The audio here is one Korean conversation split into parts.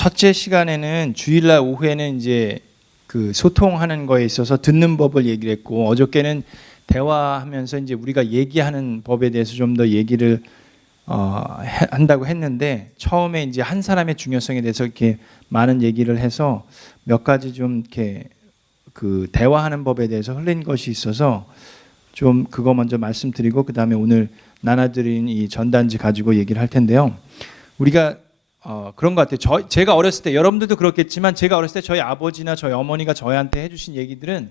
첫째 시간에는 주일날 오후에는 이제 그 소통하는 거에 있어서 듣는 법을 얘기를 했고, 어저께는 대화하면서 이제 우리가 얘기하는 법에 대해서 좀 더 얘기를 한다고 했는데, 처음에 이제 한 사람의 중요성에 대해서 이렇게 많은 얘기를 해서 몇 가지 좀 이렇게 그 대화하는 법에 대해서 흘린 것이 있어서 좀 그거 먼저 말씀드리고, 그 다음에 오늘 나눠드린 이 전단지 가지고 얘기를 할 텐데요. 우리가 그런 것 같아요. 제가 어렸을 때, 여러분들도 그렇겠지만 제가 어렸을 때 저희 아버지나 저희 어머니가 저희한테 해주신 얘기들은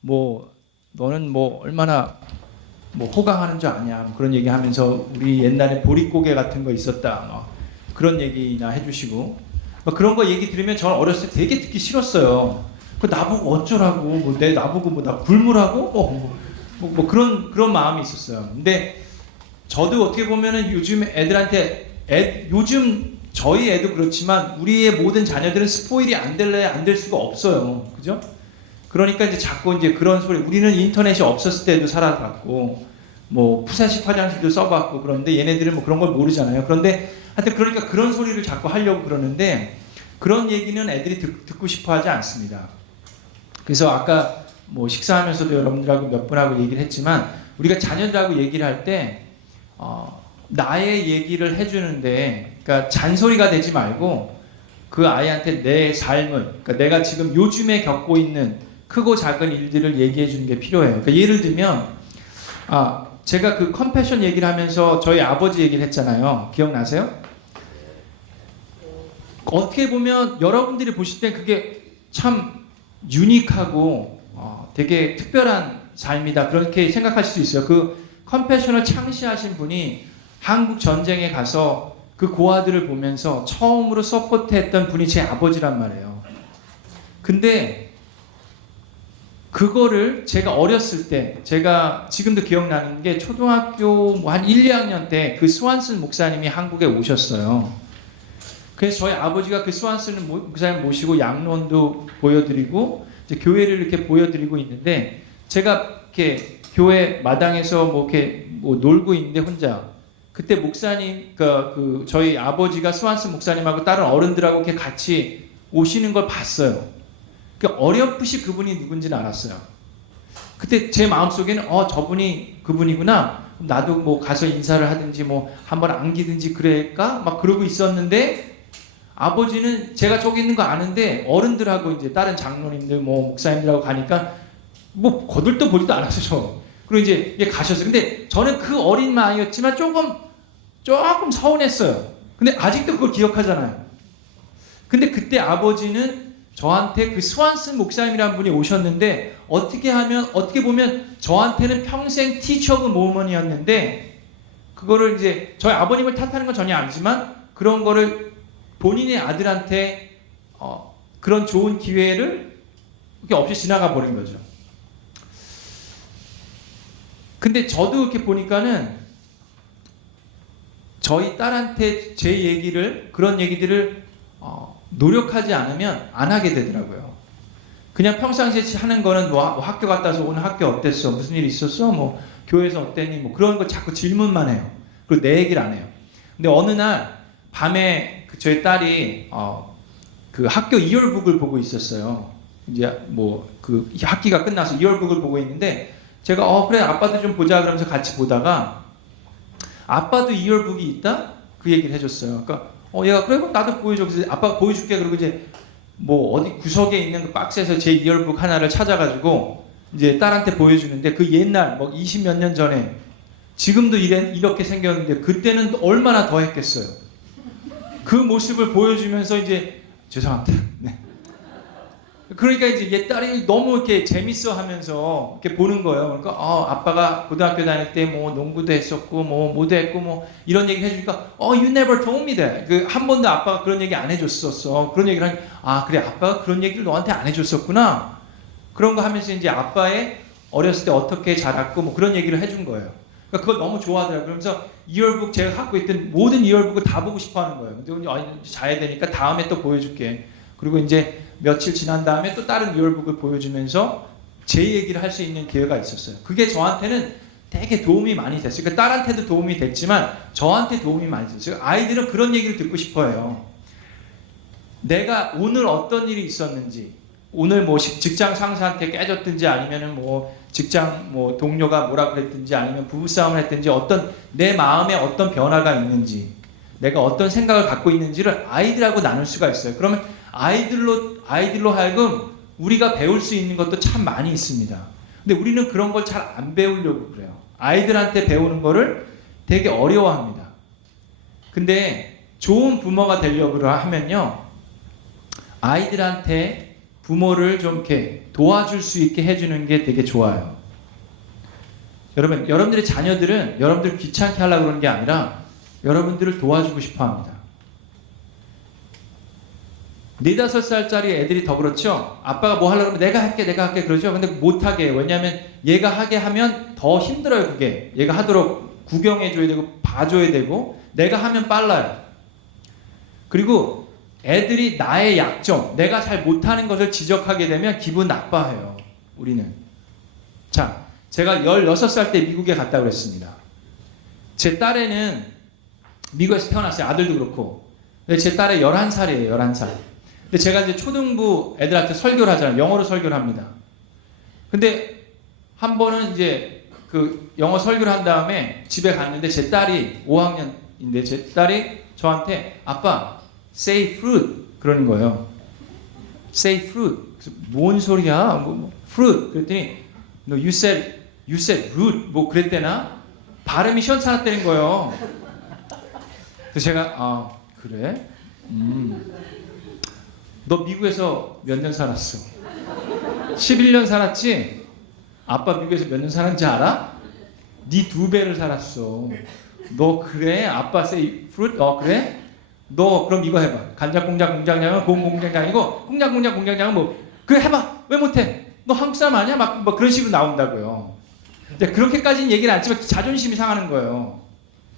뭐 너는 뭐 얼마나 뭐 호강하는 줄 아냐, 뭐 그런 얘기하면서 우리 옛날에 보릿고개 같은 거 있었다, 그런 얘기나 해주시고, 그런 거 얘기 들으면 저는 어렸을 때 되게 듣기 싫었어요. 그 나보고 어쩌라고, 뭐 내 나보고 뭐 나 굶으라고, 그런 마음이 있었어요. 근데 저도 어떻게 보면은 요즘 애들한테 요즘 저희 애도 그렇지만 우리의 모든 자녀들은 스포일이 안 될래 안 될 수가 없어요. 그죠? 그러니까 이제 자꾸 이제 그런 소리, 우리는 인터넷이 없었을 때도 살아갔고, 뭐 푸사식 화장실도 써봤고, 그런데 얘네들은 뭐 그런 걸 모르잖아요. 그런데 하여튼 그러니까 그런 소리를 자꾸 하려고 그러는데, 그런 얘기는 애들이 듣고 싶어 하지 않습니다. 그래서 아까 뭐 식사하면서도 여러분들하고 몇 분하고 얘기를 했지만, 우리가 자녀들하고 얘기를 할 때 나의 얘기를 해주는데, 그러니까 잔소리가 되지 말고 그 아이한테 내 삶을, 그러니까 내가 지금 요즘에 겪고 있는 크고 작은 일들을 얘기해 주는 게 필요해요. 그러니까 예를 들면 제가 그 컴패션 얘기를 하면서 저희 아버지 얘기를 했잖아요. 기억나세요? 어떻게 보면 여러분들이 보실 때 그게 참 유니크하고 되게 특별한 삶이다, 그렇게 생각하실 수 있어요. 그 컴패션을 창시하신 분이 한국 전쟁에 가서 그 고아들을 보면서 처음으로 서포트했던 분이 제 아버지란 말이에요. 근데 그거를 제가 어렸을 때, 제가 지금도 기억나는 게 초등학교 뭐 한 1, 2학년 때 그 스완슨 목사님이 한국에 오셨어요. 그래서 저희 아버지가 그 스완슨 목사님 모시고 양론도 보여드리고 이제 교회를 이렇게 보여드리고 있는데, 제가 이렇게 교회 마당에서 뭐 이렇게 뭐 놀고 있는데 혼자, 그때 목사님, 그 저희 아버지가 스완슨 목사님하고 다른 어른들하고 이렇게 같이 오시는 걸 봤어요. 어렴풋이 그분이 누군지는 알았어요. 그때 제 마음속에는 저분이 그분이구나, 나도 뭐 가서 인사를 하든지 뭐 한번 안기든지 그럴까 막 그러고 있었는데, 아버지는 제가 저기 있는 거 아는데 어른들하고 이제 다른 장로님들 뭐 목사님들하고 가니까 뭐 거들떠 보지도 않았어요. 그리고 이제 가셨어요. 근데 저는 그 어린 마이였지만 조금 서운했어요. 근데 아직도 그걸 기억하잖아요. 근데 그때 아버지는 저한테 그 스완슨 목사님이라는 분이 오셨는데, 어떻게 보면 저한테는 평생 티처 오브 모먼이었는데, 그거를 이제 저희 아버님을 탓하는 건 전혀 아니지만 그런 거를 본인의 아들한테 그런 좋은 기회를 이렇게 없이 지나가 버린 거죠. 근데 저도 이렇게 보니까는 저희 딸한테 제 얘기를, 그런 얘기들을 노력하지 않으면 안 하게 되더라고요. 그냥 평상시에 하는 거는 뭐 학교 갔다 와서 오늘 학교 어땠어? 무슨 일 있었어? 뭐 교회에서 어땠니? 뭐 그런 거 자꾸 질문만 해요. 그리고 내 얘기를 안 해요. 근데 어느 날 밤에 저희 딸이 그 학교 이월북을 보고 있었어요. 이제 뭐 그 학기가 끝나서 이월북을 보고 있는데, 제가 그래 아빠도 좀 보자 그러면서 같이 보다가, 아빠도 이월북이 있다? 그 얘기를 해줬어요. 그러니까 얘가 그래 그럼 나도 보여줘. 그래서 아빠가 보여줄게. 그리고 이제 뭐 어디 구석에 있는 그 박스에서 제 이월북 하나를 찾아가지고 이제 딸한테 보여주는데, 그 옛날 뭐 20몇 년 전에, 지금도 이렇게 생겼는데 그때는 얼마나 더 했겠어요. 그 모습을 보여주면서 이제 죄송합니다. 네. 그러니까 이제 얘 딸이 너무 이렇게 재밌어하면서 이렇게 보는 거예요. 그러니까 아빠가 고등학교 다닐 때 뭐 농구도 했었고 뭐 뭐도 했고 뭐 이런 얘기 해주니까 you never told me that. 그 한 번도 아빠가 그런 얘기 안 해줬었어. 그런 얘기를 하니 그래 아빠가 그런 얘기를 너한테 안 해줬었구나. 그런 거 하면서 이제 아빠의 어렸을 때 어떻게 자랐고 뭐 그런 얘기를 해준 거예요. 그러니까 그걸 너무 좋아하더라고요. 그러면서 이월북, 제가 갖고 있던 모든 이월북을 다 보고 싶어하는 거예요. 근데 자야 되니까 다음에 또 보여줄게. 그리고 이제 며칠 지난 다음에 또 다른 이월북을 보여주면서 제 얘기를 할 수 있는 기회가 있었어요. 그게 저한테는 되게 도움이 많이 됐어요. 그러니까 딸한테도 도움이 됐지만 저한테 도움이 많이 됐어요. 아이들은 그런 얘기를 듣고 싶어해요. 내가 오늘 어떤 일이 있었는지, 오늘 뭐 직장 상사한테 깨졌든지 아니면은 뭐 직장 뭐 동료가 뭐라 그랬든지 아니면 부부싸움을 했든지 어떤 내 마음에 어떤 변화가 있는지, 내가 어떤 생각을 갖고 있는지를 아이들하고 나눌 수가 있어요. 그러면 아이들로 하여금 우리가 배울 수 있는 것도 참 많이 있습니다. 근데 우리는 그런 걸 잘 안 배우려고 그래요. 아이들한테 배우는 거를 되게 어려워합니다. 근데 좋은 부모가 되려고 하면요, 아이들한테 부모를 좀 이렇게 도와줄 수 있게 해주는 게 되게 좋아요. 여러분들의 자녀들은 여러분들 귀찮게 하려고 그러는 게 아니라 여러분들을 도와주고 싶어 합니다. 4, 5살짜리 애들이 더 그렇죠. 아빠가 뭐 하려고 하면 내가 할게 그러죠. 근데 못하게 해요. 왜냐하면 얘가 하게 하면 더 힘들어요. 그게 얘가 하도록 구경해줘야 되고 봐줘야 되고, 내가 하면 빨라요. 그리고 애들이 나의 약점, 내가 잘 못하는 것을 지적하게 되면 기분 나빠해요. 우리는. 자, 제가 16살 때 미국에 갔다 그랬습니다. 제 딸애는 미국에서 태어났어요. 아들도 그렇고. 근데 제 딸애 11살이에요. 11살. 근데 제가 이제 초등부 애들한테 설교를 하잖아요. 영어로 설교를 합니다. 근데 한 번은 이제 그 영어 설교를 한 다음에 집에 갔는데 제 딸이 5학년인데 제 딸이 저한테 아빠 say fruit 그러는 거예요. say fruit. 뭔 소리야? 뭐 fruit. 그랬더니 no you said root 뭐 그랬대나? 발음이 시원찮았다는 거예요. 그래서 제가 그래? 너 미국에서 몇 년 살았어? 11년 살았지? 아빠 미국에서 몇 년 살았는지 알아? 네 2배를 살았어. 너 그래? 아빠 say fruit? 그래? 너 그럼 이거 해봐. 간장공장 공장장은 공장장이고 공장 공장장은 뭐 그래 해봐. 왜 못해? 너 한국 사람 아니야? 막 그런 식으로 나온다고요. 그렇게까지는 얘기를 안 했지만 자존심이 상하는 거예요.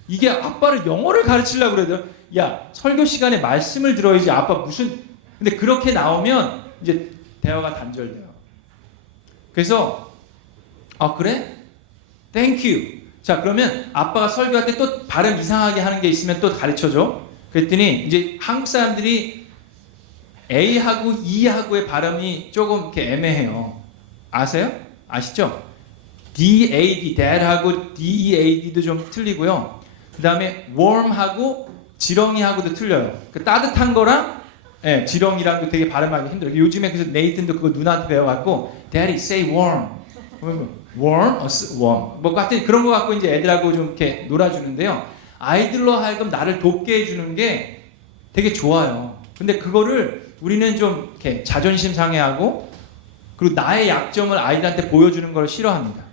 이게 아빠를 영어를 가르치려고 그래도 야 설교 시간에 말씀을 들어야지 아빠 무슨. 근데 그렇게 나오면 이제 대화가 단절돼요. 그래서 그래? Thank you. 자 그러면 아빠가 설교할 때 또 발음 이상하게 하는 게 있으면 또 가르쳐줘. 그랬더니 이제 한국 사람들이 A하고 E하고의 발음이 조금 이렇게 애매해요. 아세요? 아시죠? DAD, dad하고 DEAD도 좀 틀리고요. 그 다음에 warm하고 지렁이하고도 틀려요. 그 따뜻한 거랑 지렁이랑도 되게 발음하기 힘들어요. 요즘에 그래서 네이튼도 그거 누나한테 배워갖고 Daddy say warm. warm? warm. 뭐 같은 그런 거 갖고 이제 애들하고 좀 이렇게 놀아주는데요. 아이들로 하여금 나를 돕게 해주는 게 되게 좋아요. 근데 그거를 우리는 좀 이렇게 자존심 상해하고 그리고 나의 약점을 아이들한테 보여주는 걸 싫어합니다.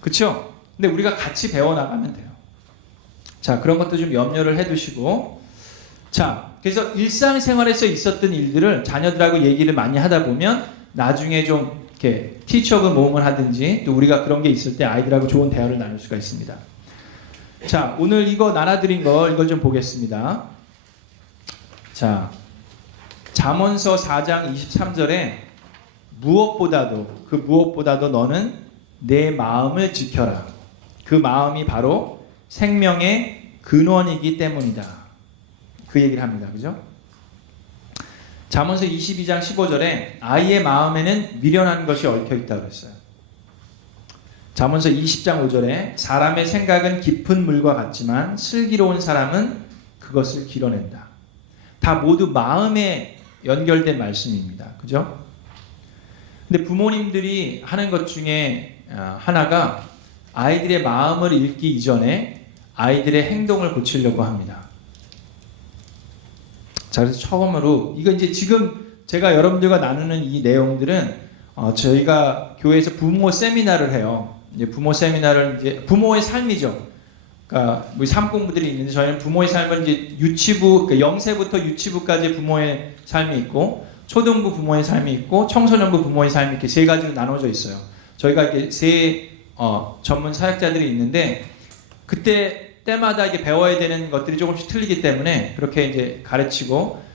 그렇죠? 근데 우리가 같이 배워나가면 돼요. 자, 그런 것도 좀 염려를 해두시고, 자, 그래서 일상생활에서 있었던 일들을 자녀들하고 얘기를 많이 하다 보면 나중에 좀 이렇게 티처브 모임을 하든지 또 우리가 그런 게 있을 때 아이들하고 좋은 대화를 나눌 수가 있습니다. 자, 오늘 이거 나눠드린 이걸 좀 보겠습니다. 자, 잠언서 4장 23절에 무엇보다도 너는 내 마음을 지켜라. 그 마음이 바로 생명의 근원이기 때문이다. 그 얘기를 합니다. 그죠? 잠언서 22장 15절에 아이의 마음에는 미련한 것이 얽혀 있다고 그랬어요. 잠언서 20장 5절에 사람의 생각은 깊은 물과 같지만 슬기로운 사람은 그것을 길어낸다. 다 모두 마음에 연결된 말씀입니다. 그죠? 근데 부모님들이 하는 것 중에 하나가 아이들의 마음을 읽기 이전에 아이들의 행동을 고치려고 합니다. 자, 그래서 처음으로 이거 이제 지금 제가 여러분들과 나누는 이 내용들은 저희가 교회에서 부모 세미나를 해요. 이제 부모 세미나를 이제 부모의 삶이죠. 그러니까 우리 삼공부들이 있는데 저희는 부모의 삶은 이제 유치부, 그러니까 0세부터 유치부까지 부모의 삶이 있고 초등부 부모의 삶이 있고 청소년부 부모의 삶이 이렇게 세 가지로 나눠져 있어요. 저희가 이렇게 세 전문 사역자들이 있는데 때마다 이게 배워야 되는 것들이 조금씩 틀리기 때문에 그렇게 이제 가르치고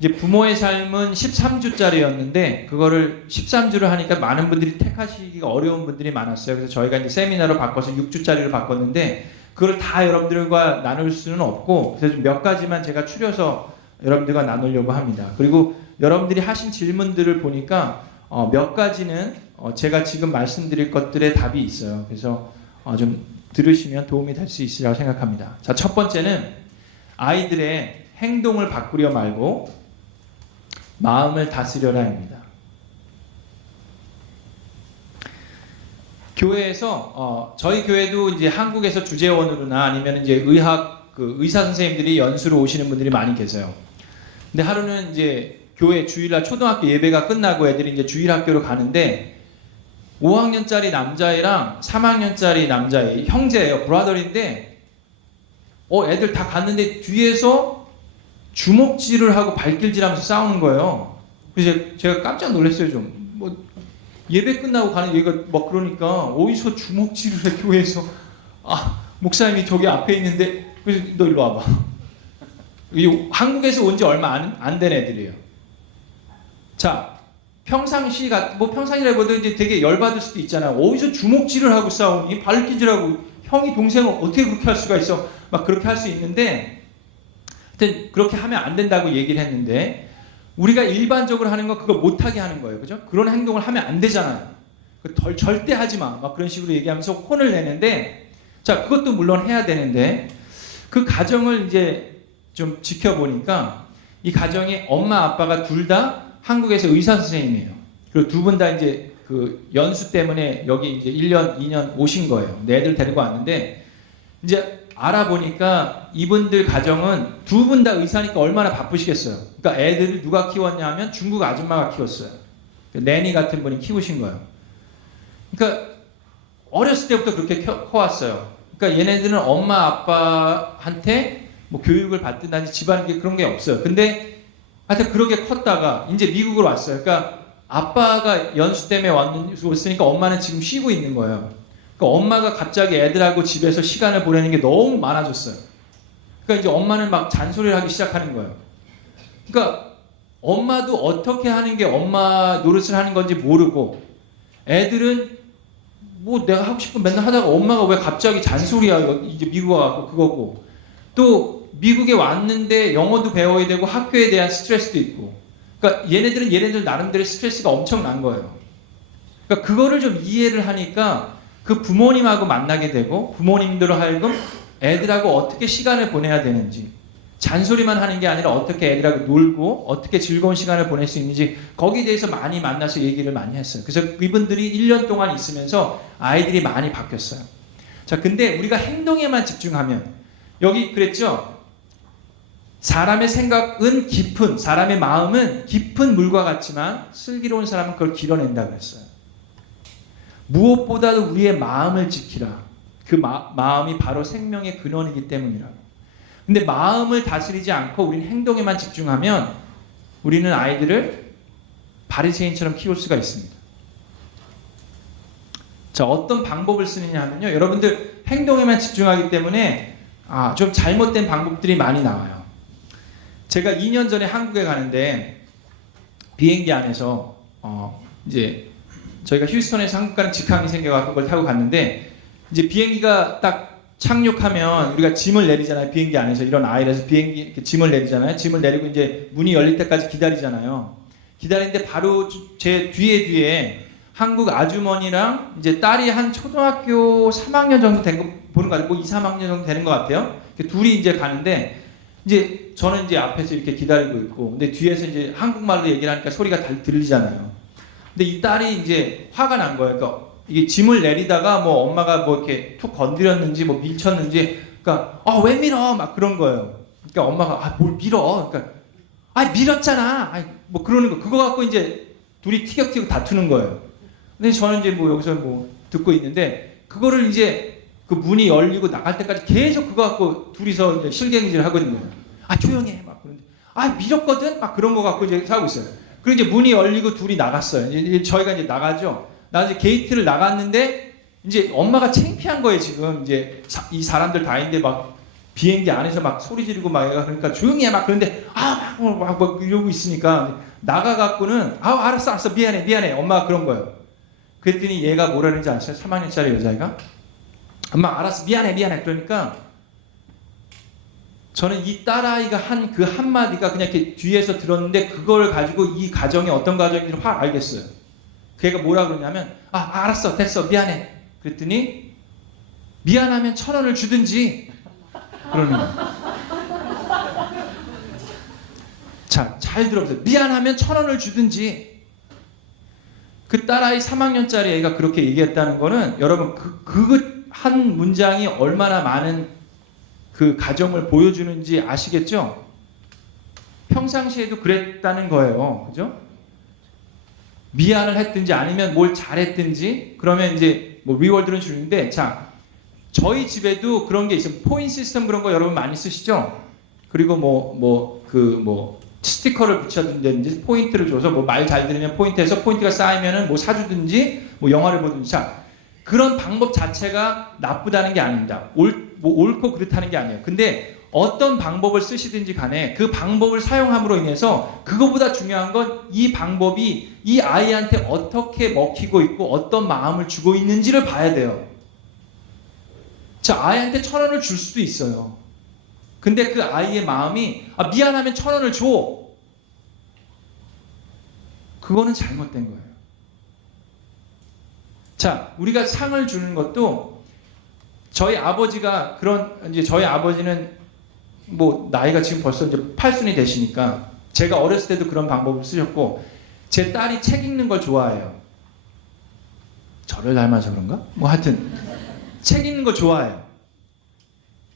이제 부모의 삶은 13주짜리였는데 그거를 13주를 하니까 많은 분들이 택하시기가 어려운 분들이 많았어요. 그래서 저희가 이제 세미나로 바꿔서 6주짜리를 바꿨는데 그걸 다 여러분들과 나눌 수는 없고 그래서 몇 가지만 제가 추려서 여러분들과 나누려고 합니다. 그리고 여러분들이 하신 질문들을 보니까 몇 가지는 제가 지금 말씀드릴 것들의 답이 있어요. 그래서 좀 들으시면 도움이 될 수 있으리라고 생각합니다. 자, 첫 번째는 아이들의 행동을 바꾸려 말고 마음을 다스려라입니다. 교회에서 저희 교회도 이제 한국에서 주재원으로나 아니면 이제 의사 선생님들이 연수로 오시는 분들이 많이 계세요. 근데 하루는 이제 교회 주일날 초등학교 예배가 끝나고 애들이 이제 주일학교로 가는데 5학년짜리 남자애랑 3학년짜리 남자애 형제예요. 브라더인데 애들 다 갔는데 뒤에서 주먹질을 하고 발길질하면서 싸우는 거예요. 그래서 제가 깜짝 놀랐어요. 좀 예배 끝나고 가는 얘기가 막 그러니까 어디서 주먹질을 해 교회에서. 목사님이 저기 앞에 있는데 그래서 너 일로 와봐. 한국에서 온 지 얼마 안 된 애들이에요. 자, 평상시라고도 이제 되게 열받을 수도 있잖아요. 어디서 주먹질을 하고 싸우니? 발길질하고 형이 동생을 어떻게 그렇게 할 수가 있어? 막 그렇게 할 수 있는데 하여튼 그렇게 하면 안 된다고 얘기를 했는데 우리가 일반적으로 하는 건 그거 못하게 하는 거예요. 그죠? 그런 행동을 하면 안 되잖아요. 절대 하지 마. 막 그런 식으로 얘기하면서 혼을 내는데 자, 그것도 물론 해야 되는데 그 가정을 이제 좀 지켜보니까 이 가정에 엄마 아빠가 둘 다 한국에서 의사 선생님이에요. 그리고 두 분 다 이제 그 연수 때문에 여기 이제 1년, 2년 오신 거예요. 내 애들 데리고 왔는데 이제 알아보니까 이분들 가정은 두 분 다 의사니까 얼마나 바쁘시겠어요. 그러니까 애들을 누가 키웠냐 하면 중국 아줌마가 키웠어요. 내니 같은 분이 키우신 거예요. 그러니까 어렸을 때부터 그렇게 커왔어요. 그러니까 얘네들은 엄마 아빠한테 뭐 교육을 받든다든지 집안 그런 게 없어요. 근데 하여튼 그렇게 컸다가 이제 미국으로 왔어요. 그러니까 아빠가 연수 때문에 왔으니까 엄마는 지금 쉬고 있는 거예요. 그러니까 엄마가 갑자기 애들하고 집에서 시간을 보내는 게 너무 많아졌어요. 그러니까 이제 엄마는 막 잔소리를 하기 시작하는 거예요. 그러니까 엄마도 어떻게 하는 게 엄마 노릇을 하는 건지 모르고 애들은 뭐 내가 하고 싶은 맨날 하다가 엄마가 왜 갑자기 잔소리야. 이제 미국 와갖고 그거고 또 미국에 왔는데 영어도 배워야 되고 학교에 대한 스트레스도 있고 그러니까 얘네들 나름대로 스트레스가 엄청난 거예요. 그러니까 그거를 좀 이해를 하니까 그 부모님하고 만나게 되고 부모님들로 하여금 애들하고 어떻게 시간을 보내야 되는지 잔소리만 하는 게 아니라 어떻게 애들하고 놀고 어떻게 즐거운 시간을 보낼 수 있는지 거기에 대해서 많이 만나서 얘기를 많이 했어요. 그래서 이분들이 1년 동안 있으면서 아이들이 많이 바뀌었어요. 자, 근데 우리가 행동에만 집중하면 여기 그랬죠? 사람의 생각은 깊은, 사람의 마음은 깊은 물과 같지만 슬기로운 사람은 그걸 길어낸다 그랬어요. 무엇보다도 우리의 마음을 지키라. 그 마음이 바로 생명의 근원이기 때문이라고. 근데 마음을 다스리지 않고 우리는 행동에만 집중하면 우리는 아이들을 바리새인처럼 키울 수가 있습니다. 자, 어떤 방법을 쓰느냐 하면요. 여러분들 행동에만 집중하기 때문에 좀 잘못된 방법들이 많이 나와요. 제가 2년 전에 한국에 가는데 비행기 안에서 이제 저희가 휴스턴에서 한국 가는 직항이 생겨서 그걸 타고 갔는데 이제 비행기가 딱 착륙하면 우리가 짐을 내리잖아요. 비행기 안에서 이런 아이라서 비행기 이렇게 짐을 내리잖아요. 짐을 내리고 이제 문이 열릴 때까지 기다리잖아요. 기다리는데 바로 제 뒤에 한국 아주머니랑 이제 딸이 한 초등학교 3학년 정도 된 거 보는 거 같아요. 뭐 2, 3학년 정도 되는 것 같아요. 둘이 이제 가는데 이제 저는 이제 앞에서 이렇게 기다리고 있고 근데 뒤에서 이제 한국말로 얘기를 하니까 소리가 다 들리잖아요. 근데 이 딸이 이제 화가 난 거예요. 그러니까 이게 짐을 내리다가 뭐 엄마가 뭐 이렇게 툭 건드렸는지 뭐 밀쳤는지 그러니까 왜 밀어 막 그런 거예요. 그러니까 엄마가 뭘 밀어 그러니까 밀었잖아 뭐 그러는 거 그거 갖고 이제 둘이 티격태격 다투는 거예요. 근데 저는 이제 뭐 여기서 뭐 듣고 있는데 그거를 이제 그 문이 열리고 나갈 때까지 계속 그거 갖고 둘이서 이제 실갱이질을 하거든요. 조용히 해 막 그런데 밀었거든 막 그런 거 갖고 이제 하고 있어요. 그리고 이제 문이 열리고 둘이 나갔어요. 이제 저희가 이제 나가죠. 나 이제 게이트를 나갔는데 이제 엄마가 창피한 거예요. 지금 이제 이 사람들 다 있는데 막 비행기 안에서 막 소리 지르고 막 그러니까 조용히 해 막 그런데 막 이러고 있으니까 나가갖고는 알았어 미안해 엄마가 그런 거예요. 그랬더니 얘가 뭐라는지 아세요? 3학년짜리 여자애가 엄마 알았어 미안해 그러니까 저는 이 딸아이가 한 그 한마디가 그냥 이렇게 뒤에서 들었는데 그걸 가지고 이 가정이 어떤 가정인지를 확 알겠어요. 그 애가 뭐라 그러냐면 알았어 됐어 미안해. 그랬더니 미안하면 1,000원을 주든지 그러는 거예요. 자, 잘 들어보세요. 미안하면 1,000원을 주든지. 그 딸아이 3학년짜리 애가 그렇게 얘기했다는 거는 여러분 그 한 문장이 얼마나 많은 그 가정을 보여주는지 아시겠죠? 평상시에도 그랬다는 거예요. 그죠? 미안을 했든지 아니면 뭘 잘했든지 그러면 이제 뭐 리워드는 주는데 자, 저희 집에도 그런 게 있어요. 포인트 시스템 그런 거 여러분 많이 쓰시죠? 그리고 스티커를 붙여준다든지 포인트를 줘서 뭐 말 잘 들으면 포인트에서 포인트가 쌓이면은 뭐 사주든지 뭐 영화를 보든지 자 그런 방법 자체가 나쁘다는 게 아닙니다. 옳고 그렇다는 게 아니에요. 근데 어떤 방법을 쓰시든지 간에 그 방법을 사용함으로 인해서 그거보다 중요한 건 이 방법이 이 아이한테 어떻게 먹히고 있고 어떤 마음을 주고 있는지를 봐야 돼요. 자, 아이한테 1,000원을 줄 수도 있어요. 근데 그 아이의 마음이 미안하면 1,000원을 줘. 그거는 잘못된 거예요. 자, 우리가 상을 주는 것도 저희 아버지가 저희 아버지는 뭐 나이가 지금 벌써 이제 8순이 되시니까 제가 어렸을 때도 그런 방법을 쓰셨고 제 딸이 책 읽는 걸 좋아해요. 저를 닮아서 그런가? 뭐 하여튼 책 읽는 거 좋아해요.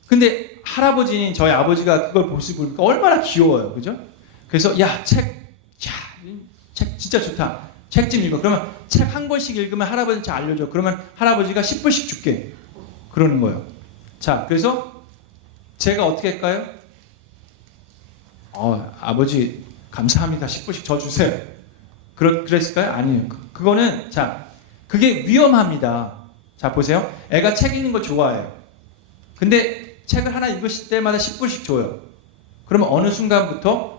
근데 할아버지는 저희 아버지가 그걸 보시니까 얼마나 귀여워요. 그죠? 그래서 책 진짜 좋다. 책 좀 읽어. 그러면 책 한 권씩 읽으면 할아버지한테 알려줘. 그러면 할아버지가 10불씩 줄게. 그러는 거예요. 자, 그래서 제가 어떻게 할까요? 아버지 감사합니다. 10불씩 저 주세요. 그랬을까요? 아니에요. 그거는 자, 그게 위험합니다. 자, 보세요. 애가 책 읽는 거 좋아해요. 근데 책을 하나 읽으실 때마다 10불씩 줘요. 그러면 어느 순간부터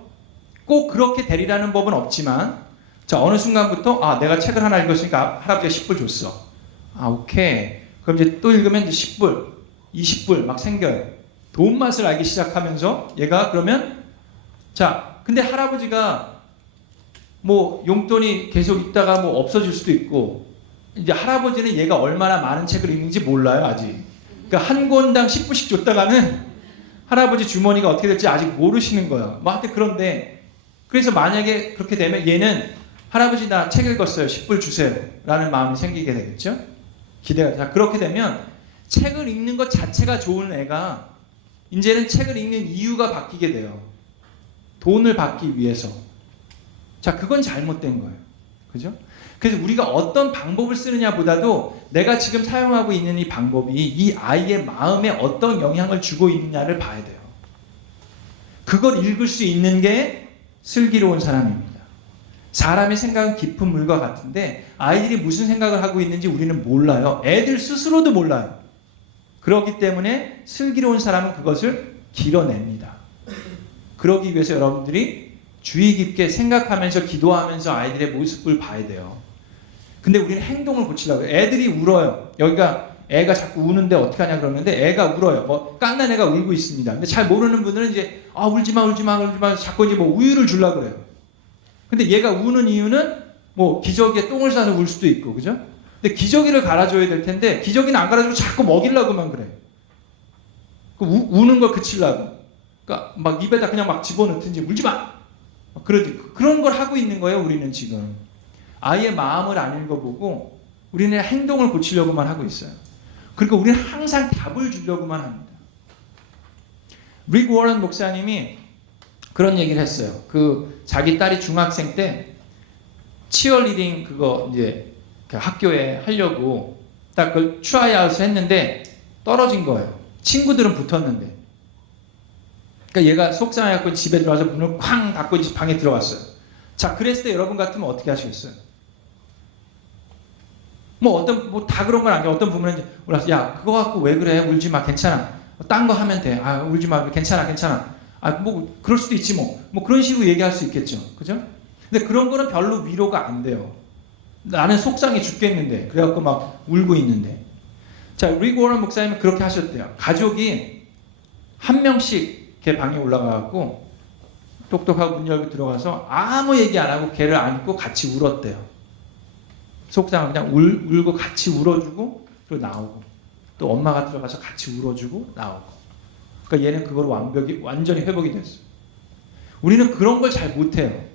꼭 그렇게 되리라는 법은 없지만 자, 어느 순간부터 내가 책을 하나 읽었으니까 할아버지가 10불 줬어. 오케이. 그럼 이제 또 읽으면 이제 10불, 20불 막 생겨요. 돈 맛을 알기 시작하면서 얘가 그러면 자, 근데 할아버지가 뭐 용돈이 계속 있다가 뭐 없어질 수도 있고 이제 할아버지는 얘가 얼마나 많은 책을 읽는지 몰라요, 아직. 그러니까 한 권당 10불씩 줬다가는 할아버지 주머니가 어떻게 될지 아직 모르시는 거예요. 뭐 하여튼 그런데 그래서 만약에 그렇게 되면 얘는 할아버지 나 책 읽었어요. 10불 주세요. 라는 마음이 생기게 되겠죠? 기대가. 자, 그렇게 되면 책을 읽는 것 자체가 좋은 애가 이제는 책을 읽는 이유가 바뀌게 돼요. 돈을 받기 위해서. 자, 그건 잘못된 거예요. 그죠? 그래서 우리가 어떤 방법을 쓰느냐 보다도 내가 지금 사용하고 있는 이 방법이 이 아이의 마음에 어떤 영향을 주고 있느냐를 봐야 돼요. 그걸 읽을 수 있는 게 슬기로운 사람입니다. 사람의 생각은 깊은 물과 같은데 아이들이 무슨 생각을 하고 있는지 우리는 몰라요. 애들 스스로도 몰라요. 그렇기 때문에 슬기로운 사람은 그것을 길어냅니다. 그러기 위해서 여러분들이 주의 깊게 생각하면서 기도하면서 아이들의 모습을 봐야 돼요. 근데 우리는 행동을 고치려고 해요. 애들이 울어요. 여기가 애가 자꾸 우는데 어떻게 하냐 그러는데 애가 울어요. 뭐 깐난 애가 울고 있습니다. 근데 잘 모르는 분들은 이제 울지마 자꾸 이제 뭐 우유를 주려고 그래요. 근데 얘가 우는 이유는 뭐 기저귀에 똥을 싸서 울 수도 있고, 그죠? 근데 기저귀를 갈아줘야 될 텐데 기저귀는 안 갈아주고 자꾸 먹이려고만 그래. 우는 걸 그치려고. 그러니까 막 입에다 그냥 막 집어넣든지 울지 마. 그런 걸 하고 있는 거예요. 우리는 지금 아이의 마음을 안 읽어보고 우리는 행동을 고치려고만 하고 있어요. 그러니까 우리는 항상 답을 주려고만 합니다. 릭 워런 목사님이 그런 얘기를 했어요. 자기 딸이 중학생 때 치어리딩 그거 이제 학교에 하려고 딱 그걸 트라이아웃을 했는데 떨어진 거예요. 친구들은 붙었는데. 그러니까 얘가 속상해갖고 집에 들어와서 문을 쾅 닫고 이제 방에 들어갔어요. 자, 그랬을 때 여러분 같으면 어떻게 하시겠어요? 뭐 다 그런 건 아니죠. 어떤 부모는 올라서 야, 그거 갖고 왜 그래? 울지 마. 괜찮아. 딴 거 하면 돼. 울지 마. 괜찮아. 뭐 그럴 수도 있지 뭐 그런 식으로 얘기할 수 있겠죠. 그죠? 근데 그런 거는 별로 위로가 안 돼요. 나는 속상해 죽겠는데 그래갖고 막 울고 있는데. 자, 릭 워런 목사님은 그렇게 하셨대요. 가족이 한 명씩 걔 방에 올라가갖고 똑똑하고 문 열고 들어가서 아무 얘기 안 하고 걔를 안고 같이 울었대요. 속상하고 그냥 울고 같이 울어주고 그리고 나오고 또 엄마가 들어가서 같이 울어주고 나오고. 그러니까 얘는 그걸 완전히 회복이 됐어요. 우리는 그런 걸 잘 못해요.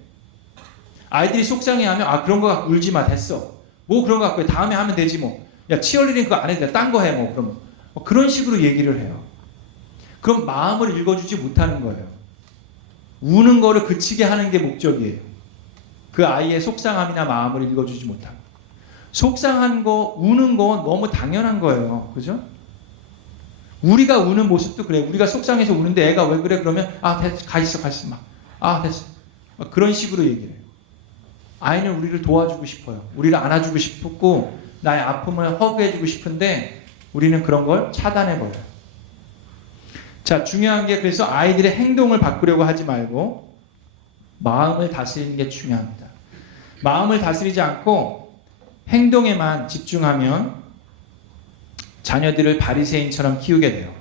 아이들이 속상해하면 아 그런 거 갖고 울지 마 됐어. 뭐 그런 거 갖고 다음에 하면 되지 뭐. 야 치어리딩 그거 안 해도 돼. 딴 거 해 뭐. 그럼 그런 식으로 얘기를 해요. 그럼 마음을 읽어주지 못하는 거예요. 우는 거를 그치게 하는 게 목적이에요. 그 아이의 속상함이나 마음을 읽어주지 못하고. 속상한 거, 우는 건 너무 당연한 거예요. 그죠? 우리가 우는 모습도 그래. 우리가 속상해서 우는데 애가 왜 그래? 그러면 아 됐어. 가 있어. 막. 아 됐어. 그런 식으로 얘기를 해요. 아이는 우리를 도와주고 싶어요. 우리를 안아주고 싶고 나의 아픔을 허그해주고 싶은데 우리는 그런 걸 차단해버려요. 자, 중요한 게 그래서 아이들의 행동을 바꾸려고 하지 말고 마음을 다스리는 게 중요합니다. 마음을 다스리지 않고 행동에만 집중하면 자녀들을 바리새인처럼 키우게 돼요.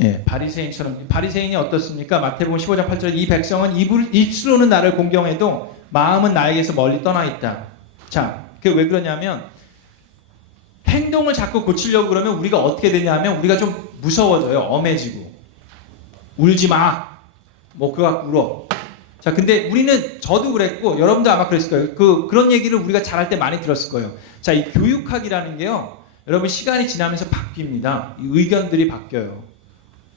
예, 바리새인이 어떻습니까? 마태복음 15장 8절 이 백성은 입술로는 나를 공경해도 마음은 나에게서 멀리 떠나 있다. 자, 그게 왜 그러냐면 행동을 자꾸 고치려고 그러면 우리가 어떻게 되냐면 우리가 좀 무서워져요. 엄해지고. 울지 마. 뭐 그거 갖고 울어. 자, 근데 우리는 저도 그랬고 여러분도 아마 그랬을 거예요. 그런 얘기를 우리가 잘할 때 많이 들었을 거예요. 자, 이 교육학이라는 게요. 여러분 시간이 지나면서 바뀝니다. 이 의견들이 바뀌어요.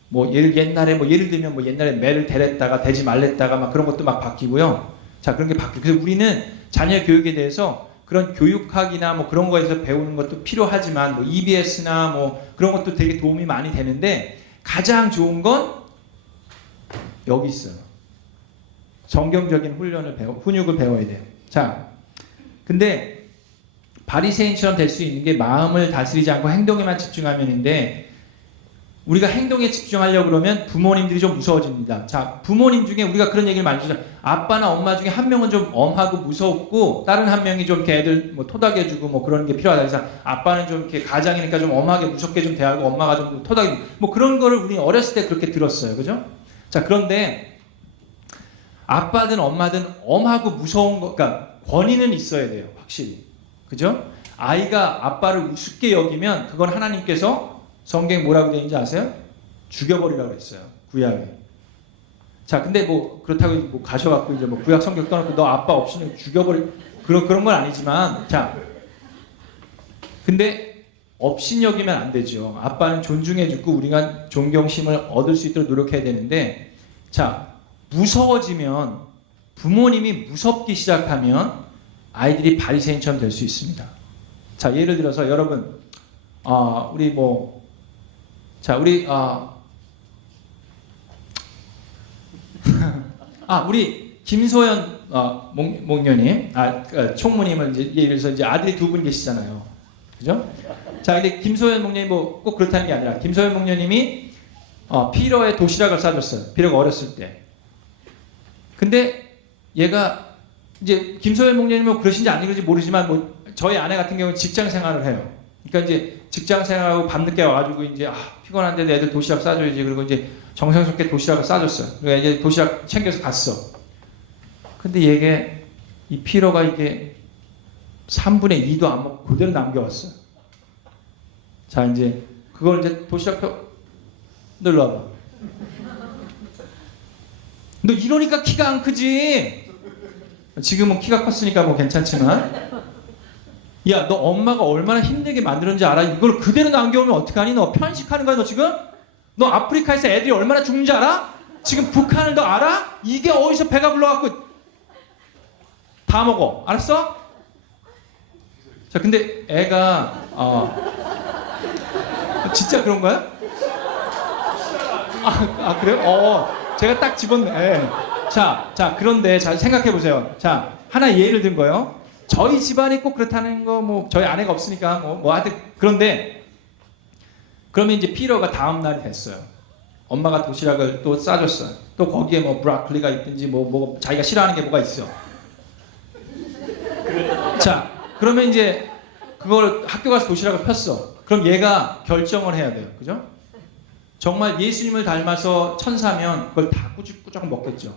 뭐 예를 들면 뭐 옛날에 매를 대랬다가 대지 말랬다가 막 그런 것도 막 바뀌고요. 자, 그런 게 바뀌고. 그래서 우리는 자녀 교육에 대해서 그런 교육학이나 뭐 그런 거에서 배우는 것도 필요하지만 뭐 EBS나 뭐 그런 것도 되게 도움이 많이 되는데 가장 좋은 건 여기 있어요. 성경적인 훈육을 배워야 돼요. 자, 근데 바리새인처럼 될 수 있는 게 마음을 다스리지 않고 행동에만 집중하면인데 우리가 행동에 집중하려고 그러면 부모님들이 좀 무서워집니다. 자, 부모님 중에 우리가 그런 얘기를 많이 주죠. 아빠나 엄마 중에 한 명은 좀 엄하고 무섭고 다른 한 명이 좀 이렇게 애들 뭐 토닥여주고 뭐 그런 게 필요하다. 그래서 아빠는 좀 이렇게 가장이니까 좀 엄하게 무섭게 좀 대하고 엄마가 좀 토닥이고 뭐 그런 거를 우리 어렸을 때 그렇게 들었어요. 그죠? 자, 그런데 아빠든 엄마든 엄하고 무서운 거, 그러니까 권위는 있어야 돼요. 확실히. 그죠? 아이가 아빠를 우습게 여기면 그건 하나님께서 성경에 뭐라고 되어 있는지 아세요? 죽여버리라고 했어요. 구약에. 자, 근데 뭐 그렇다고 뭐 가셔갖고 이제 뭐 구약 성경 떠놓고 너 아빠 없이는 그런 건 아니지만 자, 근데 업신여기면 안 되죠. 아빠는 존중해주고 우리가 존경심을 얻을 수 있도록 노력해야 되는데 자, 무서워지면 부모님이 무섭기 시작하면 아이들이 바리새인처럼 될 수 있습니다. 자, 예를 들어서 여러분 우리 김소연 목녀님, 총무님은 이제 예를 들어서 이제 아들이 두 분 계시잖아요, 그죠? 자, 근데 김소연 목녀님 뭐 꼭 그렇다는 게 아니라 김소연 목녀님이 피러의 도시락을 싸줬어요. 피러가 어렸을 때. 근데 얘가 이제 김소연 목녀님은 그러신지 안 그러신지 모르지만 뭐 저희 아내 같은 경우는 직장 생활을 해요. 그러니까 이제 직장 생활하고 밤늦게 와가지고 이제 피곤한데도 애들 도시락 싸줘야지. 그리고 이제 정성스럽게 도시락을 싸줬어요. 그러니까 이제 도시락 챙겨서 갔어. 근데 얘게 이 피로가 이게 3분의 2도 안 먹고 그대로 남겨왔어. 자, 이제 그걸 이제 도시락표 놀러 와봐. 너 이러니까 키가 안 크지. 지금은 키가 컸으니까 뭐 괜찮지만. 야, 너 엄마가 얼마나 힘들게 만들었는지 알아? 이걸 그대로 남겨오면 어떡하니? 너 편식하는 거야, 너 지금? 너 아프리카에서 애들이 얼마나 죽는지 알아? 지금 북한을 너 알아? 이게 어디서 배가 불러갖고 다 먹어. 알았어? 자, 근데 애가 진짜 그런 거야? 그래요? 제가 딱 집었네. 자, 그런데 잘 생각해 보세요. 자, 하나 예를 든 거요. 저희 집안이 꼭 그렇다는 거, 뭐, 저희 아내가 없으니까, 하여튼, 그런데, 그러면 이제 피러가 다음 날이 됐어요. 엄마가 도시락을 또 싸줬어요. 또 거기에 뭐, 브로콜리가 있든지, 자기가 싫어하는 게 뭐가 있어. 자, 그러면 이제, 그걸 학교 가서 도시락을 폈어. 그럼 얘가 결정을 해야 돼요. 그죠? 정말 예수님을 닮아서 천사면 그걸 다 꾸역꾸역 먹겠죠.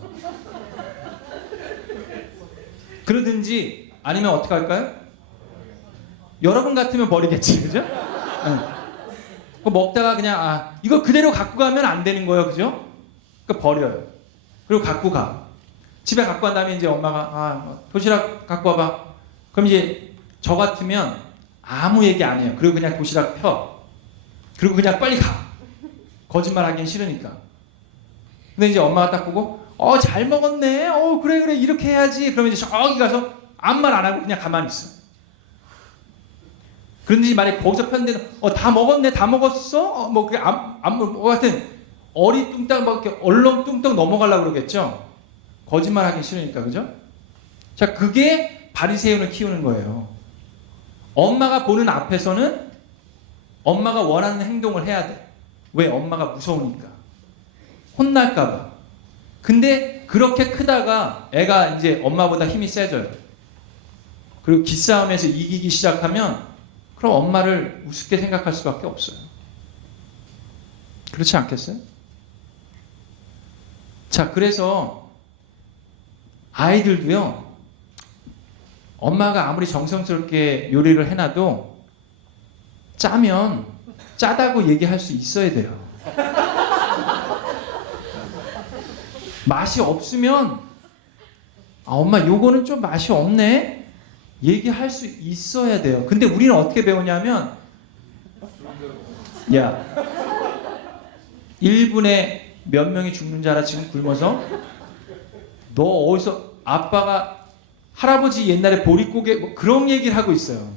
그러든지 아니면 어떻게 할까요? 여러분 같으면 버리겠지, 그죠? 응. 먹다가 그냥 이거 그대로 갖고 가면 안 되는 거예요, 그죠? 그러니까 버려요. 그리고 갖고 가. 집에 갖고 간 다음에 이제 엄마가 도시락 갖고 와봐. 그럼 이제 저 같으면 아무 얘기 안 해요. 그리고 그냥 도시락 펴. 그리고 그냥 빨리 가. 거짓말 하긴 싫으니까. 근데 이제 엄마가 딱 보고 잘 먹었네. 그래 이렇게 해야지. 그러면 이제 저기 가서 아무 말 안 하고 그냥 가만히 있어. 그런데 만약에 거기서 폈는데 다 먹었네. 다 먹었어? 그게 하여튼 어리뚱땅 막 이렇게 얼렁뚱땅 넘어가려고 그러겠죠. 거짓말 하기 싫으니까, 그죠? 자, 그게 바리새인을 키우는 거예요. 엄마가 보는 앞에서는 엄마가 원하는 행동을 해야 돼. 왜? 엄마가 무서우니까. 혼날까봐. 근데 그렇게 크다가 애가 이제 엄마보다 힘이 세져요. 그리고 기싸움에서 이기기 시작하면 그럼 엄마를 우습게 생각할 수밖에 없어요. 그렇지 않겠어요? 자, 그래서 아이들도요, 엄마가 아무리 정성스럽게 요리를 해놔도 짜면 짜다고 얘기할 수 있어야 돼요. 맛이 없으면 엄마 요거는 좀 맛이 없네 얘기할 수 있어야 돼요. 근데 우리는 어떻게 배우냐면 1분에 몇 명이 죽는 줄 알아? 지금 굶어서? 너 어디서 아빠가 할아버지 옛날에 보릿고개 그런 얘기를 하고 있어요.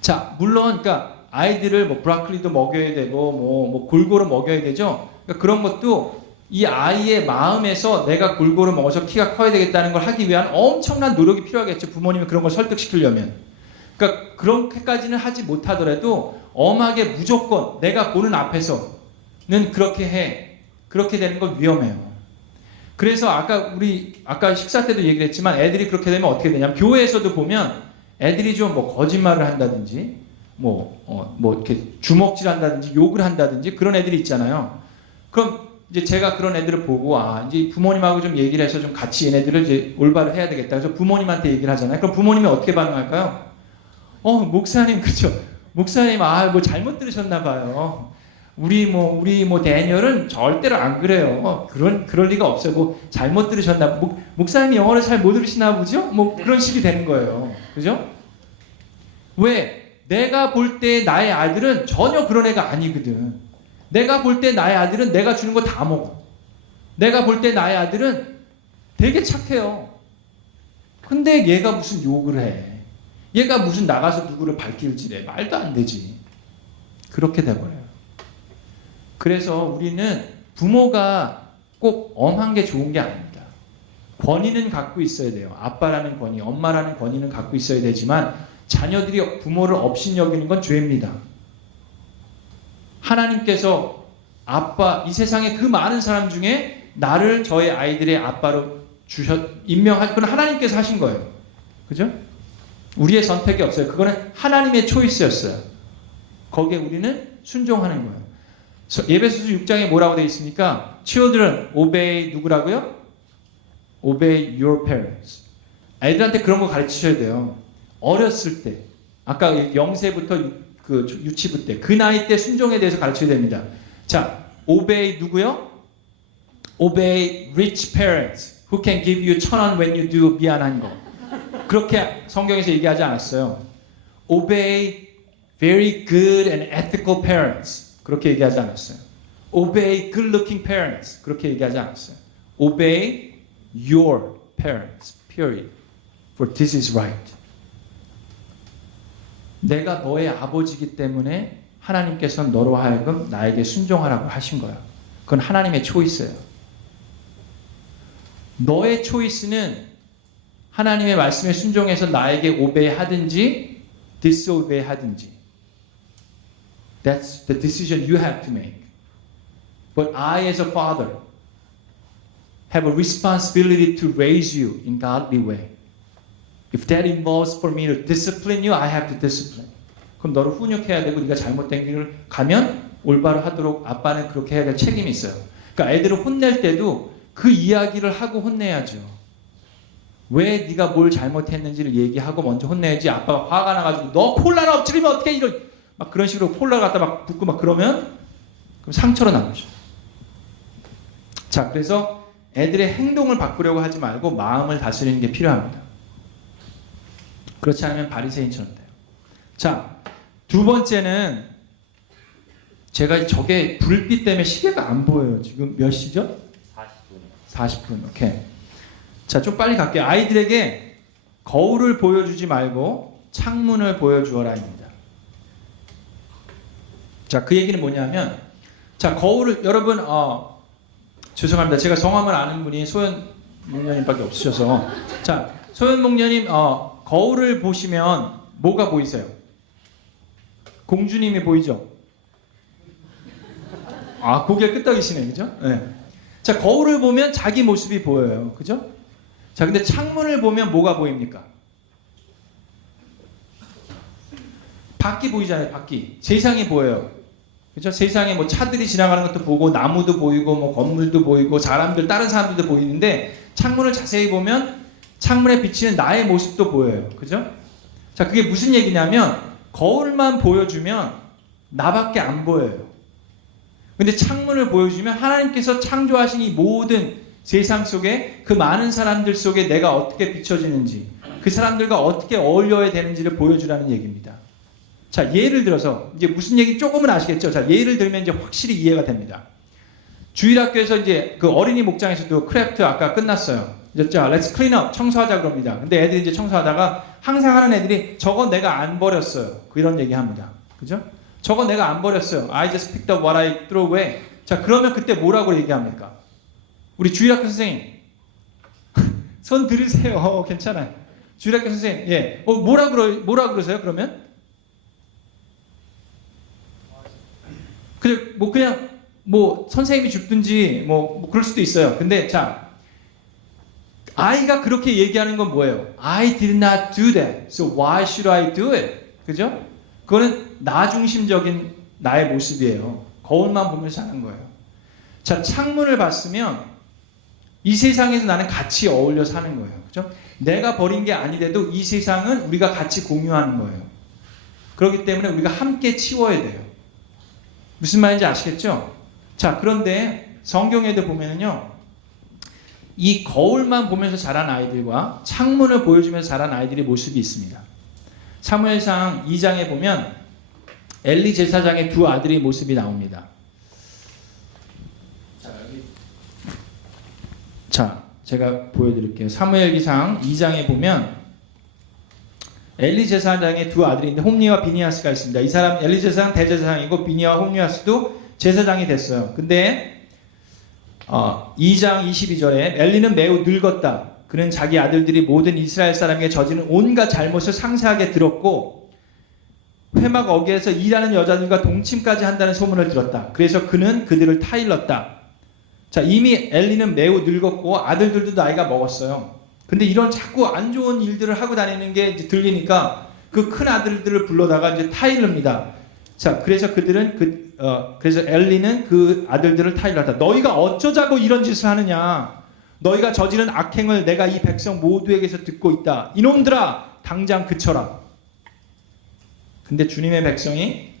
자, 물론 그러니까 아이들을 브로콜리도 먹여야 되고 골고루 먹여야 되죠. 그러니까 그런 것도 이 아이의 마음에서 내가 골고루 먹어서 키가 커야 되겠다는 걸 하기 위한 엄청난 노력이 필요하겠죠. 부모님이 그런 걸 설득시키려면. 그러니까 그렇게까지는 하지 못하더라도 엄하게 무조건 내가 보는 앞에서는 그렇게 해. 그렇게 되는 건 위험해요. 그래서 아까 식사 때도 얘기를 했지만 애들이 그렇게 되면 어떻게 되냐면 교회에서도 보면 애들이 좀 거짓말을 한다든지 이렇게 주먹질 한다든지 욕을 한다든지 그런 애들이 있잖아요. 그럼 이제 제가 그런 애들을 보고 이제 부모님하고 좀 얘기를 해서 좀 같이 얘네들을 이제 올바로 해야 되겠다. 그래서 부모님한테 얘기를 하잖아요. 그럼 부모님이 어떻게 반응할까요? 목사님, 그렇죠. 목사님, 뭐 잘못 들으셨나 봐요. 우리 데니얼은 절대로 안 그래요. 그럴 리가 없어요. 잘못 들으셨나. 목사님이 영어를 잘 못 들으시나 보죠? 그런 식이 되는 거예요. 그죠? 왜? 내가 볼 때 나의 아들은 전혀 그런 애가 아니거든. 내가 볼 때 나의 아들은 내가 주는 거 다 먹어. 내가 볼 때 나의 아들은 되게 착해요. 근데 얘가 무슨 욕을 해. 얘가 무슨 나가서 누구를 밝힐지래. 말도 안 되지. 그렇게 돼버려요. 그래서 우리는 부모가 꼭 엄한 게 좋은 게 아닙니다. 권위는 갖고 있어야 돼요. 아빠라는 권위, 엄마라는 권위는 갖고 있어야 되지만 자녀들이 부모를 업신여기는 건 죄입니다. 하나님께서 이 세상에 그 많은 사람 중에 나를 저의 아이들의 아빠로 임명할 건 하나님께서 하신 거예요. 그죠? 우리의 선택이 없어요. 그거는 하나님의 초이스였어요. 거기에 우리는 순종하는 거예요. 예배소서 6장에 뭐라고 되어 있습니까? Children, obey 누구라고요? Obey your parents. 아이들한테 그런 거 가르치셔야 돼요. 어렸을 때, 아까 0세부터 그 유치부 때, 그 나이 때 순종에 대해서 가르쳐야 됩니다. 자, obey 누구요? Obey rich parents who can give you 1,000원 when you do 미안한 거. 그렇게 성경에서 얘기하지 않았어요. Obey very good and ethical parents. 그렇게 얘기하지 않았어요. Obey good-looking parents. 그렇게 얘기하지 않았어요. Obey your parents. Period. For this is right. 내가 너의 아버지이기 때문에 하나님께서는 너로 하여금 나에게 순종하라고 하신 거야. 그건 하나님의 초이스예요. 너의 초이스는 하나님의 말씀에 순종해서 나에게 오베이 하든지 disobey 하든지. That's the decision you have to make. But I as a father have a responsibility to raise you in godly way. If that involves for me to discipline you, I have to discipline. 그럼 너를 훈육해야 되고 네가 잘못된 길을 가면 올바로 하도록 아빠는 그렇게 해야 될 책임이 있어요. 그러니까 애들을 혼낼 때도 그 이야기를 하고 혼내야죠. 왜 네가 뭘 잘못했는지를 얘기하고 먼저 혼내야지. 아빠가 화가 나가지고 너 콜라를 엎지르면 어떻게 이런 막 그런 식으로 콜라 갖다 막 붓고 막 그러면 그럼 상처로 남죠. 자, 그래서 애들의 행동을 바꾸려고 하지 말고 마음을 다스리는 게 필요합니다. 그렇지 않으면 바리새인처럼 돼요. 자, 두 번째는 제가 저게 불빛 때문에 시계가 안 보여요. 지금 몇 시죠? 40분. 오케이. 자, 좀 빨리 갈게요. 아이들에게 거울을 보여주지 말고 창문을 보여주어라입니다. 자, 그 얘기는 뭐냐면, 자, 거울을 여러분 죄송합니다. 제가 성함을 아는 분이 소연 목녀님밖에 없으셔서, 자, 소연 목녀님 거울을 보시면 뭐가 보이세요? 공주님이 보이죠? 아, 고개 끄덕이시네, 그죠? 네. 자, 거울을 보면 자기 모습이 보여요, 그죠? 자, 근데 창문을 보면 뭐가 보입니까? 밖이 보이잖아요, 밖이. 세상이 보여요. 그죠? 세상에 뭐 차들이 지나가는 것도 보고, 나무도 보이고, 뭐 건물도 보이고, 사람들, 다른 사람들도 보이는데, 창문을 자세히 보면 창문에 비치는 나의 모습도 보여요. 그죠? 자, 그게 무슨 얘기냐면, 거울만 보여주면 나밖에 안 보여요. 근데 창문을 보여주면 하나님께서 창조하신 이 모든 세상 속에 그 많은 사람들 속에 내가 어떻게 비춰지는지, 그 사람들과 어떻게 어울려야 되는지를 보여주라는 얘기입니다. 자, 예를 들어서 이제 무슨 얘기 조금은 아시겠죠? 자, 예를 들면 이제 확실히 이해가 됩니다. 주일학교에서 이제 그 어린이 목장에서도 크래프트 아까 끝났어요. 이제 자, let's clean up, 청소하자 그럽니다. 근데 애들이 이제 청소하다가 항상 하는 애들이 저거 내가 안 버렸어요. 이런 얘기 합니다. 그죠? 저거 내가 안 버렸어요. I just picked up what I threw away. 자, 그러면 그때 뭐라고 얘기합니까? 우리 주일학교 선생님 손 들으세요. 괜찮아요. 주일학교 선생님, 예, 뭐라 그러세요? 그러면 그냥 선생님이 줍든지 뭐 그럴 수도 있어요. 근데 자, 아이가 그렇게 얘기하는 건 뭐예요? I did not do that, so why should I do it? 그죠? 그거는 나 중심적인 나의 모습이에요. 거울만 보면서 하는 거예요. 자, 창문을 봤으면 이 세상에서 나는 같이 어울려 사는 거예요. 그죠? 내가 버린 게 아니래도 이 세상은 우리가 같이 공유하는 거예요. 그렇기 때문에 우리가 함께 치워야 돼요. 무슨 말인지 아시겠죠? 자, 그런데 성경에도 보면은요, 이 거울만 보면서 자란 아이들과 창문을 보여주면서 자란 아이들의 모습이 있습니다. 사무엘상 2장에 보면 엘리 제사장의 두 아들의 모습이 나옵니다. 자, 제가 보여드릴게요. 사무엘기상 2장에 보면 엘리 제사장의 두 아들이 있는데 홈리와 비니아스가 있습니다. 이 사람 엘리 제사장 대제사장이고 비니와 홈리아스도 제사장이 됐어요. 근데 2장 22절에 엘리는 매우 늙었다. 그는 자기 아들들이 모든 이스라엘 사람에게 저지른 온갖 잘못을 상세하게 들었고 회막 어귀에서 일하는 여자들과 동침까지 한다는 소문을 들었다. 그래서 그는 그들을 타일렀다. 자, 이미 엘리는 매우 늙었고 아들들도 나이가 먹었어요. 근데 이런 자꾸 안 좋은 일들을 하고 다니는 게 이제 들리니까 그 큰 아들들을 불러다가 이제 타일릅니다. 자, 그래서 그래서 엘리는 그 아들들을 타일렀다. 너희가 어쩌자고 이런 짓을 하느냐? 너희가 저지른 악행을 내가 이 백성 모두에게서 듣고 있다. 이놈들아, 당장 그쳐라. 근데 주님의 백성이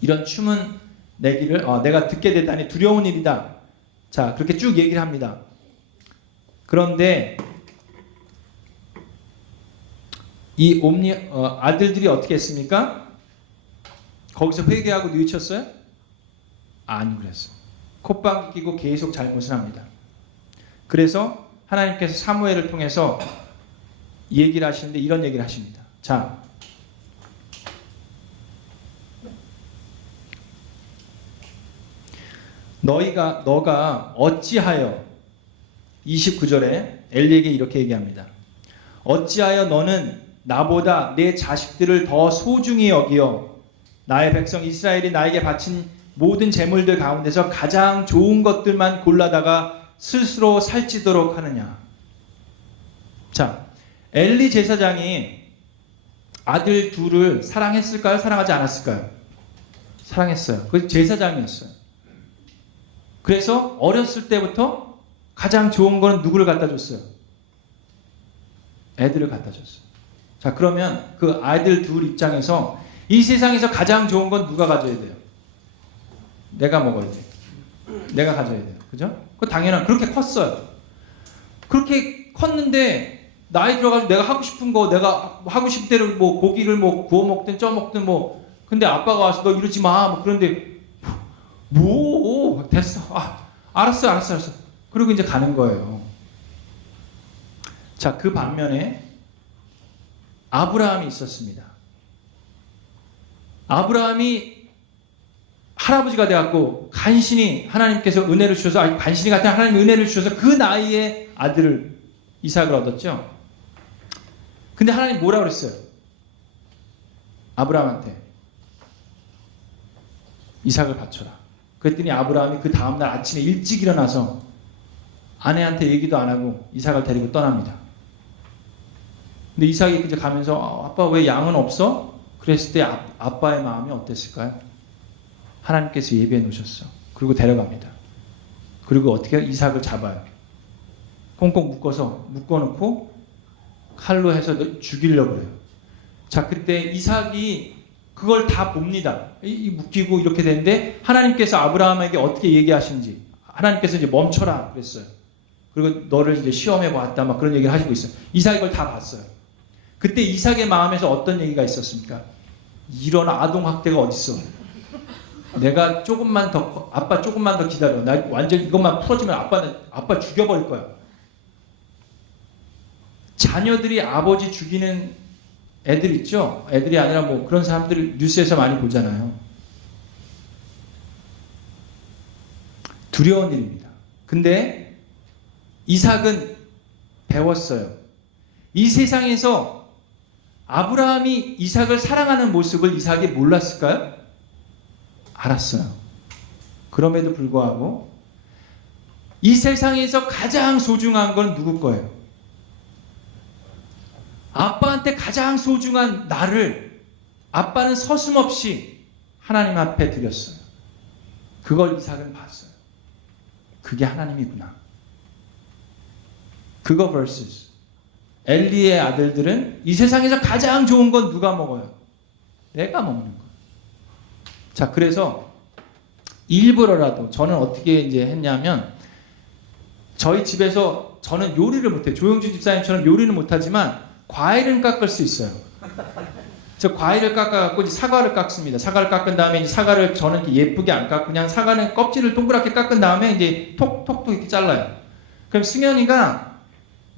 이런 춤은 내기를 내가 듣게 되다니 두려운 일이다. 자, 그렇게 쭉 얘기를 합니다. 그런데 이 아들들이 어떻게 했습니까? 거기서 회개하고 뉘우쳤어요? 안 그랬어요. 콧방귀 끼고 계속 잘못을 합니다. 그래서 하나님께서 사무엘을 통해서 얘기를 하시는데 이런 얘기를 하십니다. 자, 너가 어찌하여 29절에 엘리에게 이렇게 얘기합니다. 어찌하여 너는 나보다 내 자식들을 더 소중히 여기어 나의 백성 이스라엘이 나에게 바친 모든 재물들 가운데서 가장 좋은 것들만 골라다가 스스로 살찌도록 하느냐. 자, 엘리 제사장이 아들 둘을 사랑했을까요? 사랑하지 않았을까요? 사랑했어요. 그 제사장이었어요. 그래서 어렸을 때부터 가장 좋은 거는 누구를 갖다 줬어요? 애들을 갖다 줬어요. 자, 그러면 그 아이들 둘 입장에서 이 세상에서 가장 좋은 건 누가 가져야 돼요? 내가 먹어야 돼요. 내가 가져야 돼요. 그죠? 그 당연한, 그렇게 컸어요. 그렇게 컸는데 나이 들어가지고 내가 하고 싶은 거, 내가 하고 싶은 대로 뭐 고기를 뭐 구워 먹든 쪄 먹든 뭐, 근데 아빠가 와서 너 이러지 마. 뭐 그런데 뭐 됐어. 알았어. 그리고 이제 가는 거예요. 자, 그 반면에 아브라함이 있었습니다. 아브라함이 할아버지가 돼갖고 간신히 하나님께서 은혜를 주셔서, 간신히 같은 하나님 은혜를 주셔서 그 나이에 아들을 이삭을 얻었죠. 근데 하나님 뭐라 그랬어요? 아브라함한테 이삭을 바쳐라. 그랬더니 아브라함이 그 다음날 아침에 일찍 일어나서 아내한테 얘기도 안 하고 이삭을 데리고 떠납니다. 근데 이삭이 이제 가면서 아빠 왜 양은 없어? 그랬을 때 아빠의 마음이 어땠을까요? 하나님께서 예비해 놓으셨어. 그리고 데려갑니다. 그리고 어떻게 이삭을 잡아요. 꽁꽁 묶어놓고 칼로 해서 죽이려고 그래요. 자, 그때 이삭이 그걸 다 봅니다. 묶이고 이렇게 되는데 하나님께서 아브라함에게 어떻게 얘기하신지, 하나님께서 이제 멈춰라 그랬어요. 그리고 너를 이제 시험해 보았다 막 그런 얘기를 하시고 있어요. 이삭이 그걸 다 봤어요. 그때 이삭의 마음에서 어떤 얘기가 있었습니까? 이런 아동학대가 어딨어? 내가 조금만 더, 아빠 조금만 더 기다려. 나 완전 이것만 풀어주면 아빠 죽여버릴 거야. 자녀들이 아버지 죽이는 애들 있죠? 애들이 아니라 뭐 그런 사람들 뉴스에서 많이 보잖아요. 두려운 일입니다. 근데 이삭은 배웠어요. 이 세상에서 아브라함이 이삭을 사랑하는 모습을 이삭이 몰랐을까요? 알았어요. 그럼에도 불구하고 이 세상에서 가장 소중한 건 누구 거예요? 아빠한테 가장 소중한 나를 아빠는 서슴없이 하나님 앞에 드렸어요. 그걸 이삭은 봤어요. 그게 하나님이구나. 그거 vs 엘리의 아들들은 이 세상에서 가장 좋은 건 누가 먹어요? 내가 먹는 거. 자, 그래서 일부러라도 저는 어떻게 이제 했냐면, 저희 집에서 저는 요리를 못해요. 조영주 집사님처럼 요리는 못하지만 과일은 깎을 수 있어요. 저 과일을 깎아갖고 이제 사과를 깎습니다. 사과를 깎은 다음에 이제 사과를 저는 예쁘게 안 깎고 그냥 사과는 껍질을 동그랗게 깎은 다음에 이제 톡톡톡 이렇게 잘라요. 그럼 승현이가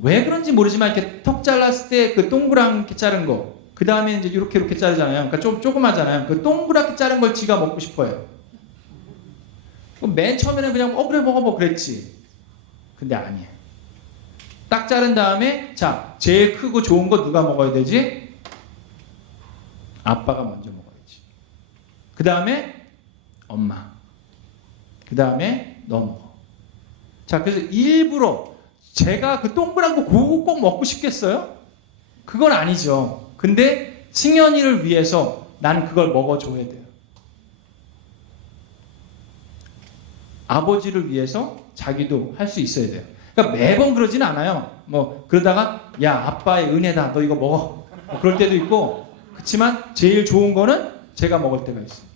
왜 그런지 모르지만 이렇게 톡 잘랐을 때 그 동그랗게 자른 거, 그 다음에 이제 이렇게 자르잖아요. 그러니까 좀 조그마잖아요. 그 동그랗게 자른 걸 지가 먹고 싶어요. 맨 처음에는 그냥 그래 먹어봐 그랬지. 근데 아니에요. 딱 자른 다음에 자, 제일 크고 좋은 거 누가 먹어야 되지? 아빠가 먼저 먹어야지. 그 다음에 엄마. 그 다음에 너 먹어. 자, 그래서 일부러 제가 그 동그란 거 그거 꼭 먹고 싶겠어요? 그건 아니죠. 근데 승현이를 위해서 나는 그걸 먹어줘야 돼요. 아버지를 위해서 자기도 할 수 있어야 돼요. 그러니까 매번 그러진 않아요. 뭐 그러다가 야, 아빠의 은혜다, 너 이거 먹어. 뭐 그럴 때도 있고, 그렇지만 제일 좋은 거는 제가 먹을 때가 있어요.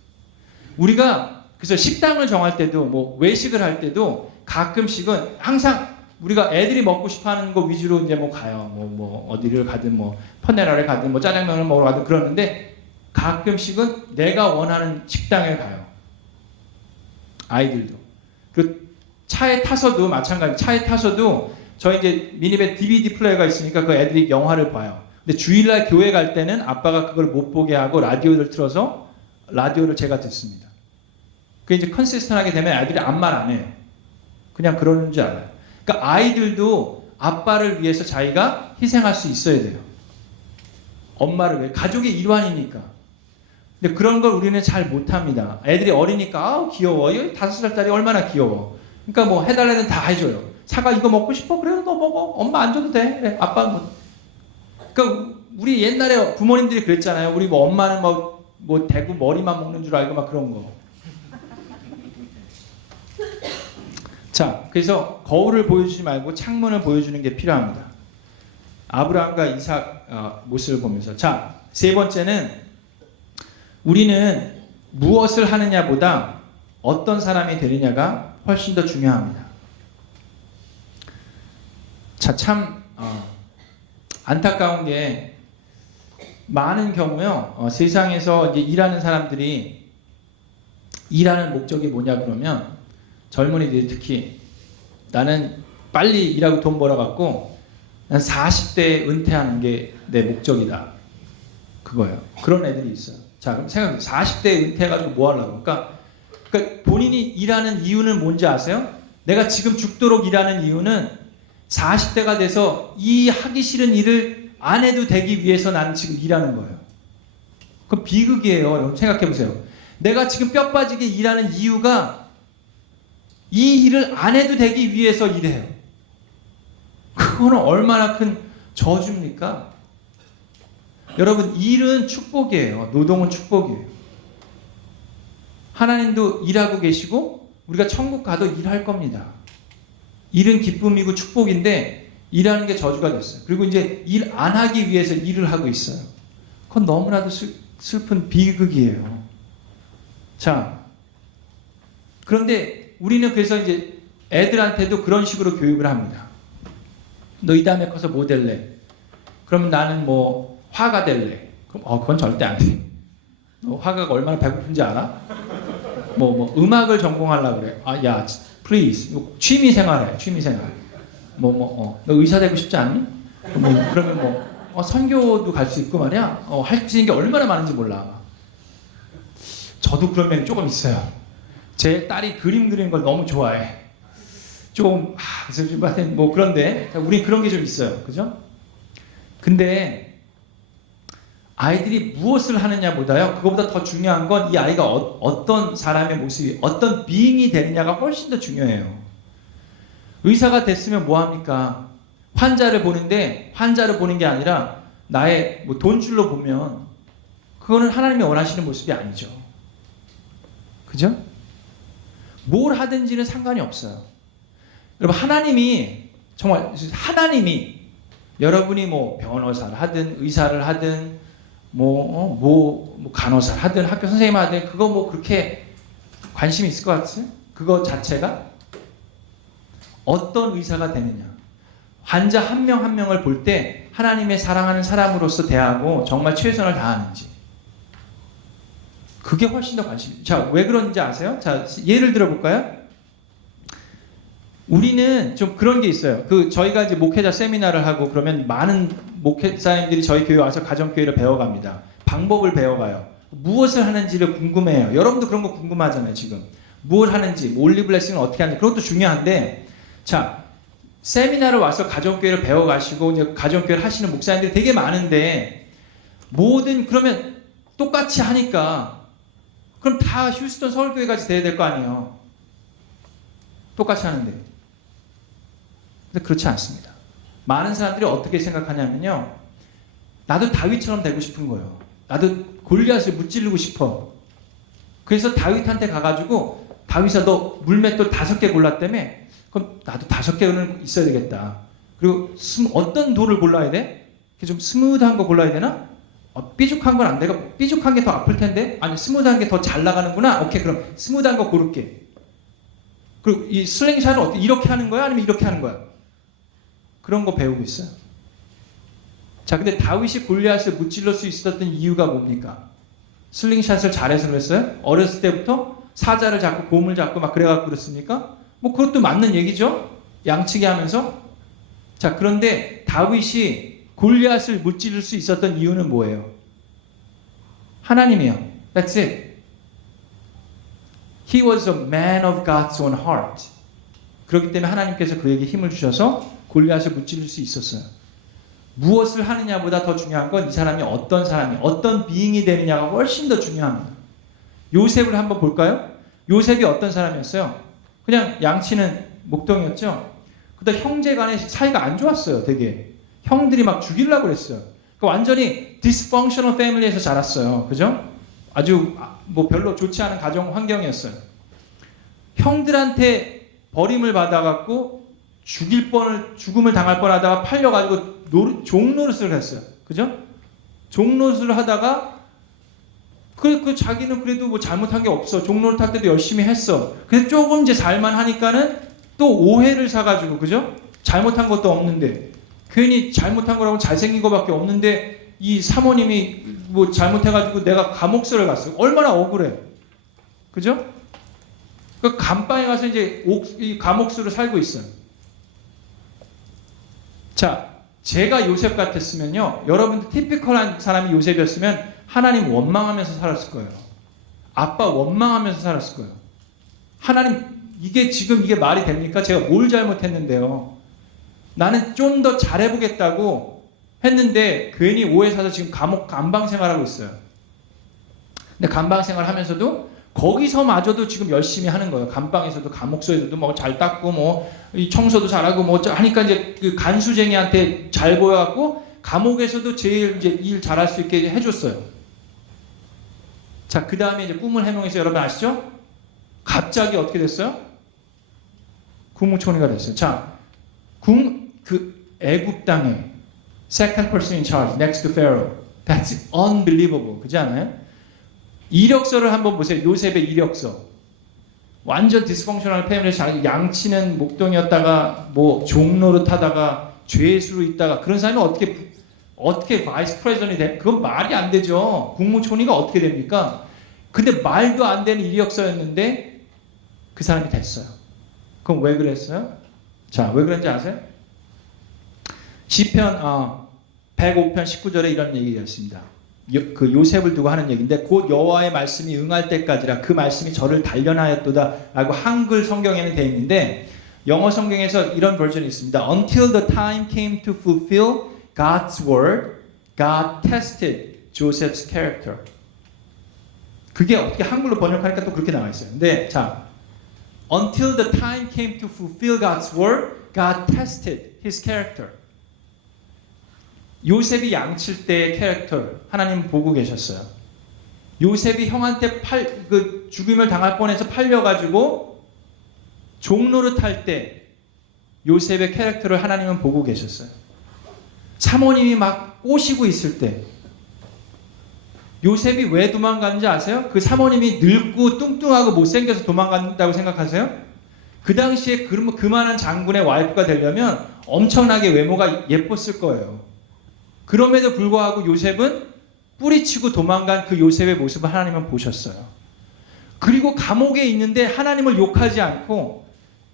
우리가 그래서 식당을 정할 때도 뭐 외식을 할 때도 가끔씩은 항상 우리가 애들이 먹고 싶어하는 거 위주로 이제 뭐 가요. 뭐 어디를 가든 뭐 퍼네라를 가든 뭐 짜장면을 먹으러 가든 그러는데, 가끔씩은 내가 원하는 식당에 가요. 아이들도. 그 차에 타서도 마찬가지. 차에 타서도 저희 이제 미니밴 DVD 플레이어가 있으니까 그 애들이 영화를 봐요. 근데 주일날 교회 갈 때는 아빠가 그걸 못 보게 하고 라디오를 틀어서 라디오를 제가 듣습니다. 그게 이제 컨시스턴하게 되면 아이들이 아무 말 안 해요. 그냥 그러는 줄 알아요. 그러니까 아이들도 아빠를 위해서 자기가 희생할 수 있어야 돼요. 엄마를 위해. 가족의 일환이니까. 근데 그런 걸 우리는 잘 못합니다. 애들이 어리니까 아우 귀여워. 5살짜리 얼마나 귀여워. 그러니까 뭐 해달라는 다 해줘요. 사과 이거 먹고 싶어? 그래 너 먹어. 엄마 안 줘도 돼. 그래, 아빠 뭐. 그러니까 우리 옛날에 부모님들이 그랬잖아요. 우리 뭐 엄마는 뭐 뭐 대구 머리만 먹는 줄 알고 막 그런 거. 자, 그래서 거울을 보여주지 말고 창문을 보여주는 게 필요합니다. 아브라함과 이삭 모습을 보면서. 자, 세 번째는 우리는 무엇을 하느냐보다 어떤 사람이 되느냐가 훨씬 더 중요합니다. 자, 참 안타까운 게 많은 경우요. 세상에서 이제 일하는 사람들이 일하는 목적이 뭐냐 그러면 젊은이들이 특히 나는 빨리 일하고 돈 벌어갖고 난 40대에 은퇴하는 게 내 목적이다. 그거예요. 그런 애들이 있어요. 자, 그럼 생각해. 40대에 은퇴해가지고 뭐 하려고? 그러니까 본인이 일하는 이유는 뭔지 아세요? 내가 지금 죽도록 일하는 이유는 40대가 돼서 이 하기 싫은 일을 안 해도 되기 위해서 나는 지금 일하는 거예요. 그럼 비극이에요. 여러분 생각해 보세요. 내가 지금 뼈 빠지게 일하는 이유가 이 일을 안 해도 되기 위해서 일해요. 그거는 얼마나 큰 저주입니까? 여러분, 일은 축복이에요. 노동은 축복이에요. 하나님도 일하고 계시고 우리가 천국 가도 일할 겁니다. 일은 기쁨이고 축복인데 일하는 게 저주가 됐어요. 그리고 이제 일 안 하기 위해서 일을 하고 있어요. 그건 너무나도 슬픈 비극이에요. 자, 그런데 우리는 그래서 이제 애들한테도 그런 식으로 교육을 합니다. 너 이 다음에 커서 뭐 될래? 그러면 나는 뭐 화가 될래. 그럼 그건 절대 안 돼. 너 화가가 얼마나 배고픈지 알아? 뭐 음악을 전공하려고 그래. 야, please. 취미 생활해. 취미 생활. 너 의사 되고 싶지 않니? 그러면 선교도 갈 수 있고 말이야. 할 수 있는 게 얼마나 많은지 몰라. 저도 그런 면이 조금 있어요. 제 딸이 그림 그리는 걸 너무 좋아해. 좀 그래서 그런데 우린 그런 게 좀 있어요. 그죠? 근데 아이들이 무엇을 하느냐보다요, 그거보다 더 중요한 건 이 아이가 어떤 사람의 모습이, 어떤 비잉이 되느냐가 훨씬 더 중요해요. 의사가 됐으면 뭐합니까? 환자를 보는데 환자를 보는 게 아니라 나의 돈줄로 보면 그거는 하나님이 원하시는 모습이 아니죠. 그죠? 뭘 하든지는 상관이 없어요. 여러분, 하나님이 여러분이 변호사를 하든 의사를 하든 간호사를 하든 학교 선생님 하든 그거 그렇게 관심이 있을 것 같아요? 그거 자체가 어떤 의사가 되느냐, 환자 한 명 한 명을 볼 때 하나님의 사랑하는 사람으로서 대하고 정말 최선을 다하는지, 그게 훨씬 더 관심이. 자, 왜 그런지 아세요? 자, 예를 들어볼까요? 우리는 좀 그런 게 있어요. 저희가 이제 목회자 세미나를 하고 그러면 많은 목회자님들이 저희 교회 와서 가정교회를 배워갑니다. 방법을 배워가요. 무엇을 하는지를 궁금해요. 여러분도 그런 거 궁금하잖아요, 지금. 무엇을 하는지, 올리 블레싱을 어떻게 하는지, 그것도 중요한데, 자, 세미나를 와서 가정교회를 배워가시고, 이제 가정교회를 하시는 목사님들이 되게 많은데, 그러면 똑같이 하니까, 그럼 다 휴스턴 서울교회까지 돼야 될 거 아니에요. 똑같이 하는데. 근데 그렇지 않습니다. 많은 사람들이 어떻게 생각하냐면요, 나도 다윗처럼 되고 싶은 거예요. 나도 골리앗을 무찌르고 싶어. 그래서 다윗한테 가가지고, 다윗아 너 물맷돌 5개 골랐다며? 그럼 나도 5개는 있어야 되겠다. 그리고 어떤 돌을 골라야 돼? 좀 스무드한 거 골라야 되나? 삐죽한 건 안 되고, 삐죽한 게 더 아플 텐데? 아니, 스무드한 게 더 잘 나가는구나? 오케이, 그럼 스무드한 거 고를게. 그리고 이 슬링샷은 어떻게 이렇게 하는 거야? 아니면 이렇게 하는 거야? 그런 거 배우고 있어요. 자, 근데 다윗이 골리앗을 무찔러 수 있었던 이유가 뭡니까? 슬링샷을 잘해서 그랬어요? 어렸을 때부터 사자를 잡고 곰을 잡고 막 그래갖고 그랬습니까? 그것도 맞는 얘기죠? 양치기 하면서. 자, 그런데 다윗이 골리앗을 무찌를 수 있었던 이유는 뭐예요? 하나님이요. That's it. He was a man of God's own heart. 그렇기 때문에 하나님께서 그에게 힘을 주셔서 골리앗을 무찌를 수 있었어요. 무엇을 하느냐보다 더 중요한 건 이 사람이 어떤 사람이, 어떤 비잉이 되느냐가 훨씬 더 중요합니다. 요셉을 한번 볼까요? 요셉이 어떤 사람이었어요? 그냥 양치는 목동이었죠? 그때 형제 간의 사이가 안 좋았어요, 되게. 형들이 막 죽이려고 그랬어요. 완전히 dysfunctional family에서 자랐어요. 그죠? 아주 뭐 별로 좋지 않은 가정 환경이었어요. 형들한테 버림을 받아갖고 죽음을 당할 뻔하다가 팔려가지고 종노릇을 했어요. 그죠? 종노릇을 하다가 그 자기는 그래도 뭐 잘못한 게 없어. 종노릇 할 때도 열심히 했어. 그래서 조금 이제 살만 하니까는 또 오해를 사가지고, 그죠? 잘못한 것도 없는데, 괜히 잘못한 거라고 잘생긴 거밖에 없는데 이 사모님이 뭐 잘못해가지고 내가 감옥서를 갔어요. 얼마나 억울해. 그죠? 그 감방에 가서 이제 이 감옥수로 살고 있어요. 자, 제가 요셉 같았으면요, 여러분들 티피컬한 사람이 요셉이었으면 하나님 원망하면서 살았을 거예요. 아빠 원망하면서 살았을 거예요. 하나님, 이게 지금 이게 말이 됩니까? 제가 뭘 잘못했는데요? 나는 좀 더 잘해보겠다고 했는데 괜히 오해 사서 지금 감방 생활하고 있어요. 근데 감방 생활하면서도 거기서마저도 지금 열심히 하는 거예요. 감방에서도 감옥소에서도 뭐 잘 닦고 뭐 청소도 잘하고 뭐 하니까 이제 그 간수쟁이한테 잘 보여갖고 감옥에서도 제일 이제 일 잘할 수 있게 해줬어요. 자, 그 다음에 이제 꿈을 해몽해서 여러분 아시죠? 갑자기 어떻게 됐어요? 국무총리가 됐어요. 자, 그 애굽 땅에 second person in charge next to Pharaoh. That's unbelievable. 그렇지 않아요? 이력서를 한번 보세요. 요셉의 이력서. 완전 디스펑셔널 패밀리에서 양치는 목동이었다가 뭐 종로를 타다가 죄수로 있다가 그런 사람이 어떻게 바이스 프레지던이 돼? 그건 말이 안 되죠. 국무총리가 어떻게 됩니까? 근데 말도 안 되는 이력서였는데 그 사람이 됐어요. 그럼 왜 그랬어요? 자, 왜 그런지 아세요? 시편 105편 19절에 이런 얘기가 있습니다. 그 요셉을 두고 하는 얘기인데, 곧 여호와의 말씀이 응할 때까지라 그 말씀이 저를 단련하였도다 라고 한글 성경에는 되어 있는데, 영어 성경에서 이런 버전이 있습니다. Until the time came to fulfill God's word, God tested Joseph's character. 그게 어떻게 한글로 번역하니까 또 그렇게 나와 있어요. 근데 자, Until the time came to fulfill God's word, God tested his character. 요셉이 양칠 때의 캐릭터를 하나님 보고 계셨어요. 요셉이 형한테 죽임을 당할 뻔해서 팔려가지고 종로를 탈 때 요셉의 캐릭터를 하나님은 보고 계셨어요. 사모님이 막 꼬시고 있을 때 요셉이 왜 도망갔는지 아세요? 그 사모님이 늙고 뚱뚱하고 못생겨서 도망간다고 생각하세요? 그 당시에 그만한 장군의 와이프가 되려면 엄청나게 외모가 예뻤을 거예요. 그럼에도 불구하고 요셉은 뿌리치고 도망간 그 요셉의 모습을 하나님은 보셨어요. 그리고 감옥에 있는데 하나님을 욕하지 않고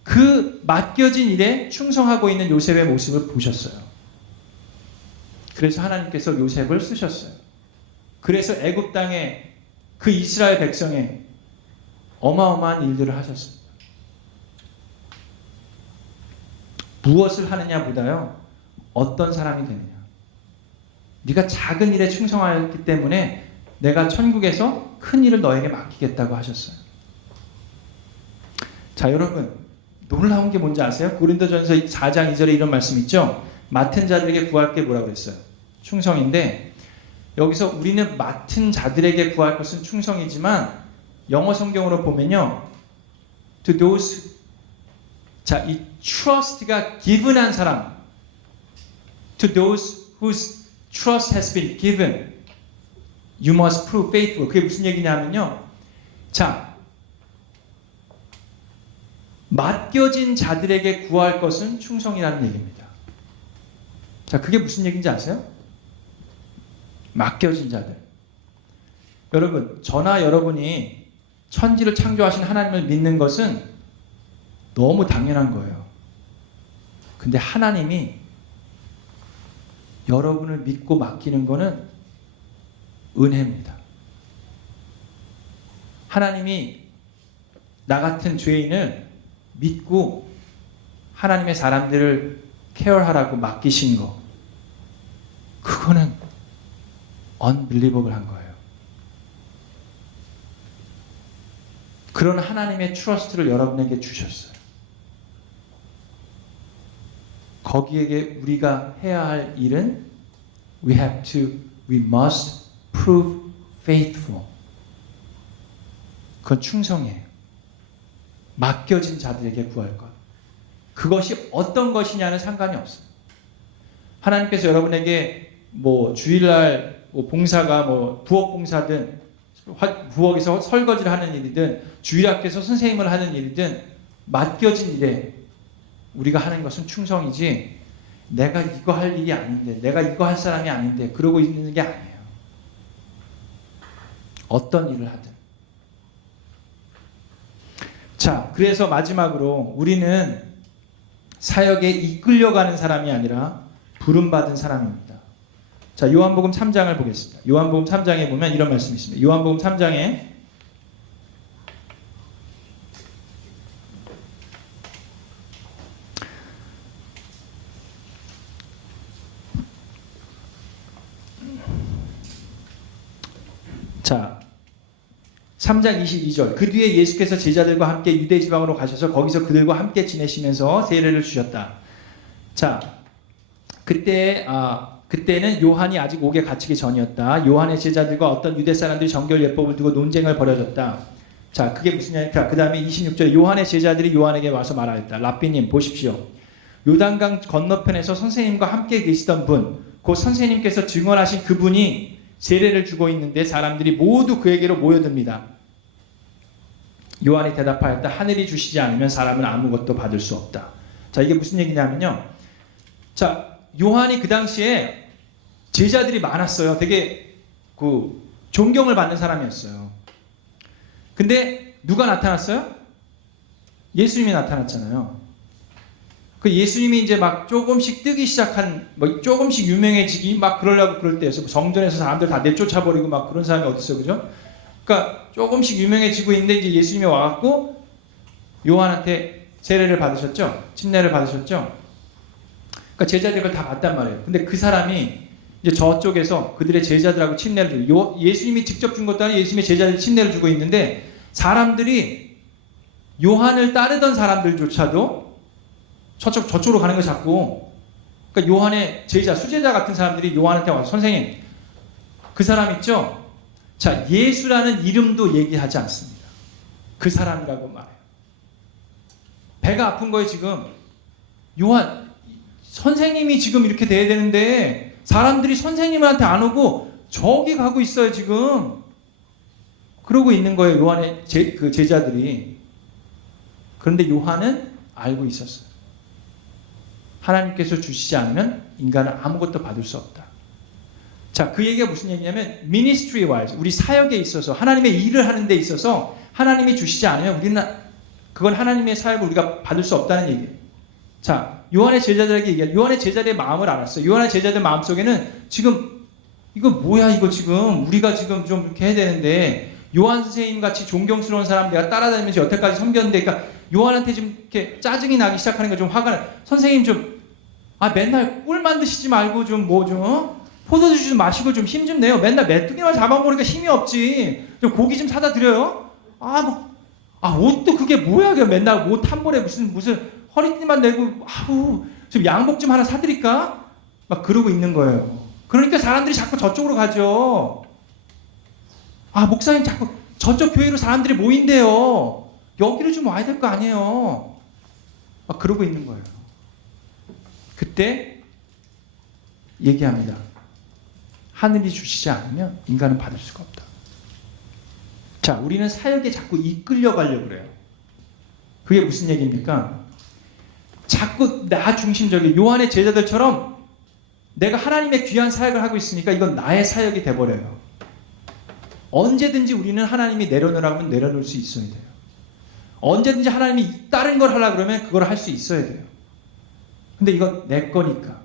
그 맡겨진 일에 충성하고 있는 요셉의 모습을 보셨어요. 그래서 하나님께서 요셉을 쓰셨어요. 그래서 애굽 땅에 그 이스라엘 백성에 어마어마한 일들을 하셨습니다. 무엇을 하느냐보다요, 어떤 사람이 되느냐. 네가 작은 일에 충성하였기 때문에 내가 천국에서 큰 일을 너에게 맡기겠다고 하셨어요. 자, 여러분, 놀라운 게 뭔지 아세요? 고린도전서 4장 2절에 이런 말씀 있죠? 맡은 자들에게 구할 게 뭐라고 그랬어요? 충성인데, 여기서 우리는 맡은 자들에게 구할 것은 충성이지만 영어 성경으로 보면요, to those, 자, 이 trust가 given한 사람, to those whose trust has been given, you must prove faithful. 그게 무슨 얘기냐면요, 자, 맡겨진 자들에게 구할 것은 충성이라는 얘기입니다. 자, 그게 무슨 얘기인지 아세요? 맡겨진 자들. 여러분, 저나 여러분이 천지를 창조하신 하나님을 믿는 것은 너무 당연한 거예요. 근데 하나님이 여러분을 믿고 맡기는 것은 은혜입니다. 하나님이 나 같은 죄인을 믿고 하나님의 사람들을 케어하라고 맡기신 거, 그거는 unbelievable한 거예요. 그런 하나님의 트러스트를 여러분에게 주셨어요. 거기에게 우리가 해야 할 일은 we must prove faithful. 그건 충성이에요. 맡겨진 자들에게 구할 것. 그것이 어떤 것이냐는 상관이 없어요. 하나님께서 여러분에게 뭐 주일날 뭐 봉사가 뭐 부엌 봉사든 부엌에서 설거지를 하는 일이든 주일학교에서 선생님을 하는 일이든 맡겨진 일에 우리가 하는 것은 충성이지, 내가 이거 할 일이 아닌데, 내가 이거 할 사람이 아닌데 그러고 있는 게 아니에요. 어떤 일을 하든. 자, 그래서 마지막으로 우리는 사역에 이끌려가는 사람이 아니라 부름받은 사람입니다. 자, 요한복음 3장을 보겠습니다. 요한복음 3장에 보면 이런 말씀이 있습니다. 요한복음 3장에 자, 3장 22절. 그 뒤에 예수께서 제자들과 함께 유대 지방으로 가셔서 거기서 그들과 함께 지내시면서 세례를 주셨다. 자, 그때는 요한이 아직 옥에 갇히기 전이었다. 요한의 제자들과 어떤 유대 사람들이 정결 예법을 두고 논쟁을 벌여졌다. 자, 그게 무슨 얘기냐? 그 다음에 26절에 요한의 제자들이 요한에게 와서 말하였다. 랍비님 보십시오. 요단강 건너편에서 선생님과 함께 계시던 분, 곧 선생님께서 증언하신 그분이 세례를 주고 있는데 사람들이 모두 그에게로 모여듭니다. 요한이 대답하였다. 하늘이 주시지 않으면 사람은 아무것도 받을 수 없다. 자, 이게 무슨 얘기냐면요. 자, 요한이 그 당시에 제자들이 많았어요. 되게 존경을 받는 사람이었어요. 근데 누가 나타났어요? 예수님이 나타났잖아요. 그 예수님이 이제 막 조금씩 뜨기 시작한, 뭐 조금씩 유명해지기 막 그러려고 그럴 때였어요. 성전에서 사람들 다 내쫓아버리고 막 그런 사람이 어디 있어요, 그죠? 그러니까 조금씩 유명해지고 있는데 이제 예수님이 와갖고 요한한테 세례를 받으셨죠? 침례를 받으셨죠? 그러니까 제자들이 그걸 다 봤단 말이에요. 근데 그 사람이 이제 저쪽에서 그들의 제자들하고 침례를 주고, 예수님이 직접 준 것도 아니고 예수님의 제자들이 침례를 주고 있는데 사람들이 요한을 따르던 사람들조차도 저쪽으로 가는 거 자꾸. 그러니까 요한의 제자, 수제자 같은 사람들이 요한한테 와서 선생님, 그 사람 있죠? 자, 예수라는 이름도 얘기하지 않습니다. 그 사람이라고 말해요. 배가 아픈 거예요, 지금. 요한, 선생님이 지금 이렇게 돼야 되는데 사람들이 선생님한테 안 오고 저기 가고 있어요, 지금. 그러고 있는 거예요, 요한의 그 제자들이. 그런데 요한은 알고 있었어요. 하나님께서 주시지 않으면 인간은 아무것도 받을 수 없다. 자, 그 얘기가 무슨 얘기냐면 ministry wise, 우리 사역에 있어서 하나님의 일을 하는 데 있어서 하나님이 주시지 않으면 우리는 그건 하나님의 사역을 우리가 받을 수 없다는 얘기예요. 자, 요한의 제자들에게 얘기해요. 요한의 제자들의 마음을 알았어요. 요한의 제자들 마음속에는 지금 이거 뭐야, 이거 지금 우리가 지금 좀 이렇게 해야 되는데 요한 선생님 같이 존경스러운 사람 내가 따라다니면서 여태까지 섬겼는데, 그러니까 요한한테 좀 이렇게 짜증이 나기 시작하는 거 좀 화가 나. 선생님 좀, 맨날 꿀 만드시지 말고 좀 포도주스 좀 마시고 좀 힘 좀 내요. 맨날 메뚜기만 잡아먹으니까 힘이 없지. 좀 고기 좀 사다 드려요. 옷도 그게 뭐야, 그냥 맨날 옷 한 벌에 무슨 허리띠만 내고, 좀 양복 좀 하나 사드릴까? 막 그러고 있는 거예요. 그러니까 사람들이 자꾸 저쪽으로 가죠. 목사님 자꾸 저쪽 교회로 사람들이 모인대요. 여기로 좀 와야 될 거 아니에요. 막 그러고 있는 거예요. 그때 얘기합니다. 하늘이 주시지 않으면 인간은 받을 수가 없다. 자, 우리는 사역에 자꾸 이끌려 가려고 그래요. 그게 무슨 얘기입니까? 자꾸 나 중심적인 요한의 제자들처럼 내가 하나님의 귀한 사역을 하고 있으니까 이건 나의 사역이 돼버려요. 언제든지 우리는 하나님이 내려놓으라고 하면 내려놓을 수 있어야 돼요. 언제든지 하나님이 다른 걸 하려고 그러면 그걸 할 수 있어야 돼요. 근데 이건 내 거니까.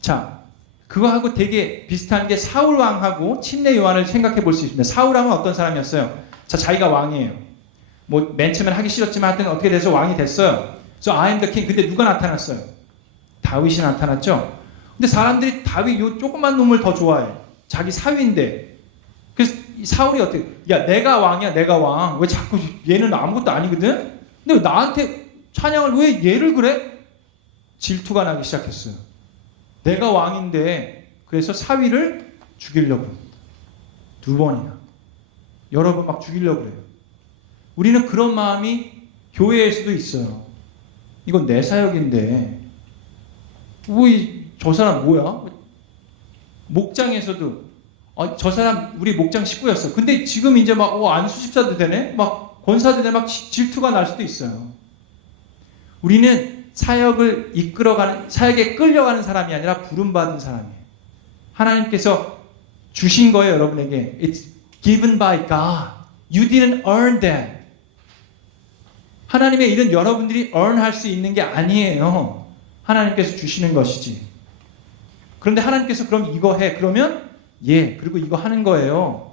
자, 그거하고 되게 비슷한 게 사울 왕하고 침례 요한을 생각해 볼 수 있습니다. 사울 왕은 어떤 사람이었어요? 자, 자기가 왕이에요. 뭐 맨 처음엔 하기 싫었지만 하여튼 어떻게 돼서 왕이 됐어요. 그래서 I am the king. 근데 누가 나타났어요? 다윗이 나타났죠. 근데 사람들이 다윗 요 조그만 놈을 더 좋아해. 자기 사위인데. 그래서 사울이 어떻게, 야, 내가 왕이야, 내가 왕. 왜 자꾸 얘는 아무것도 아니거든? 근데 왜 나한테 찬양을 왜 얘를 그래? 질투가 나기 시작했어요. 내가 왕인데. 그래서 사위를 죽이려고 합니다. 2번이나. 여러 번 막 죽이려고 그래요. 우리는 그런 마음이 교회에서도 있어요. 이건 내 사역인데 저 사람 뭐야? 목장에서도 저 사람 우리 목장 식구였어. 근데 지금 이제 막 안수집사도 되네? 막 권사도 되네? 막 질투가 날 수도 있어요. 우리는 사역을 이끌어가는, 사역에 끌려가는 사람이 아니라 부름받은 사람이에요. 하나님께서 주신 거예요, 여러분에게. It's given by God. You didn't earn that. 하나님의 일은 여러분들이 earn 할 수 있는 게 아니에요. 하나님께서 주시는 것이지. 그런데 하나님께서 그럼 이거 해. 그러면 그리고 이거 하는 거예요.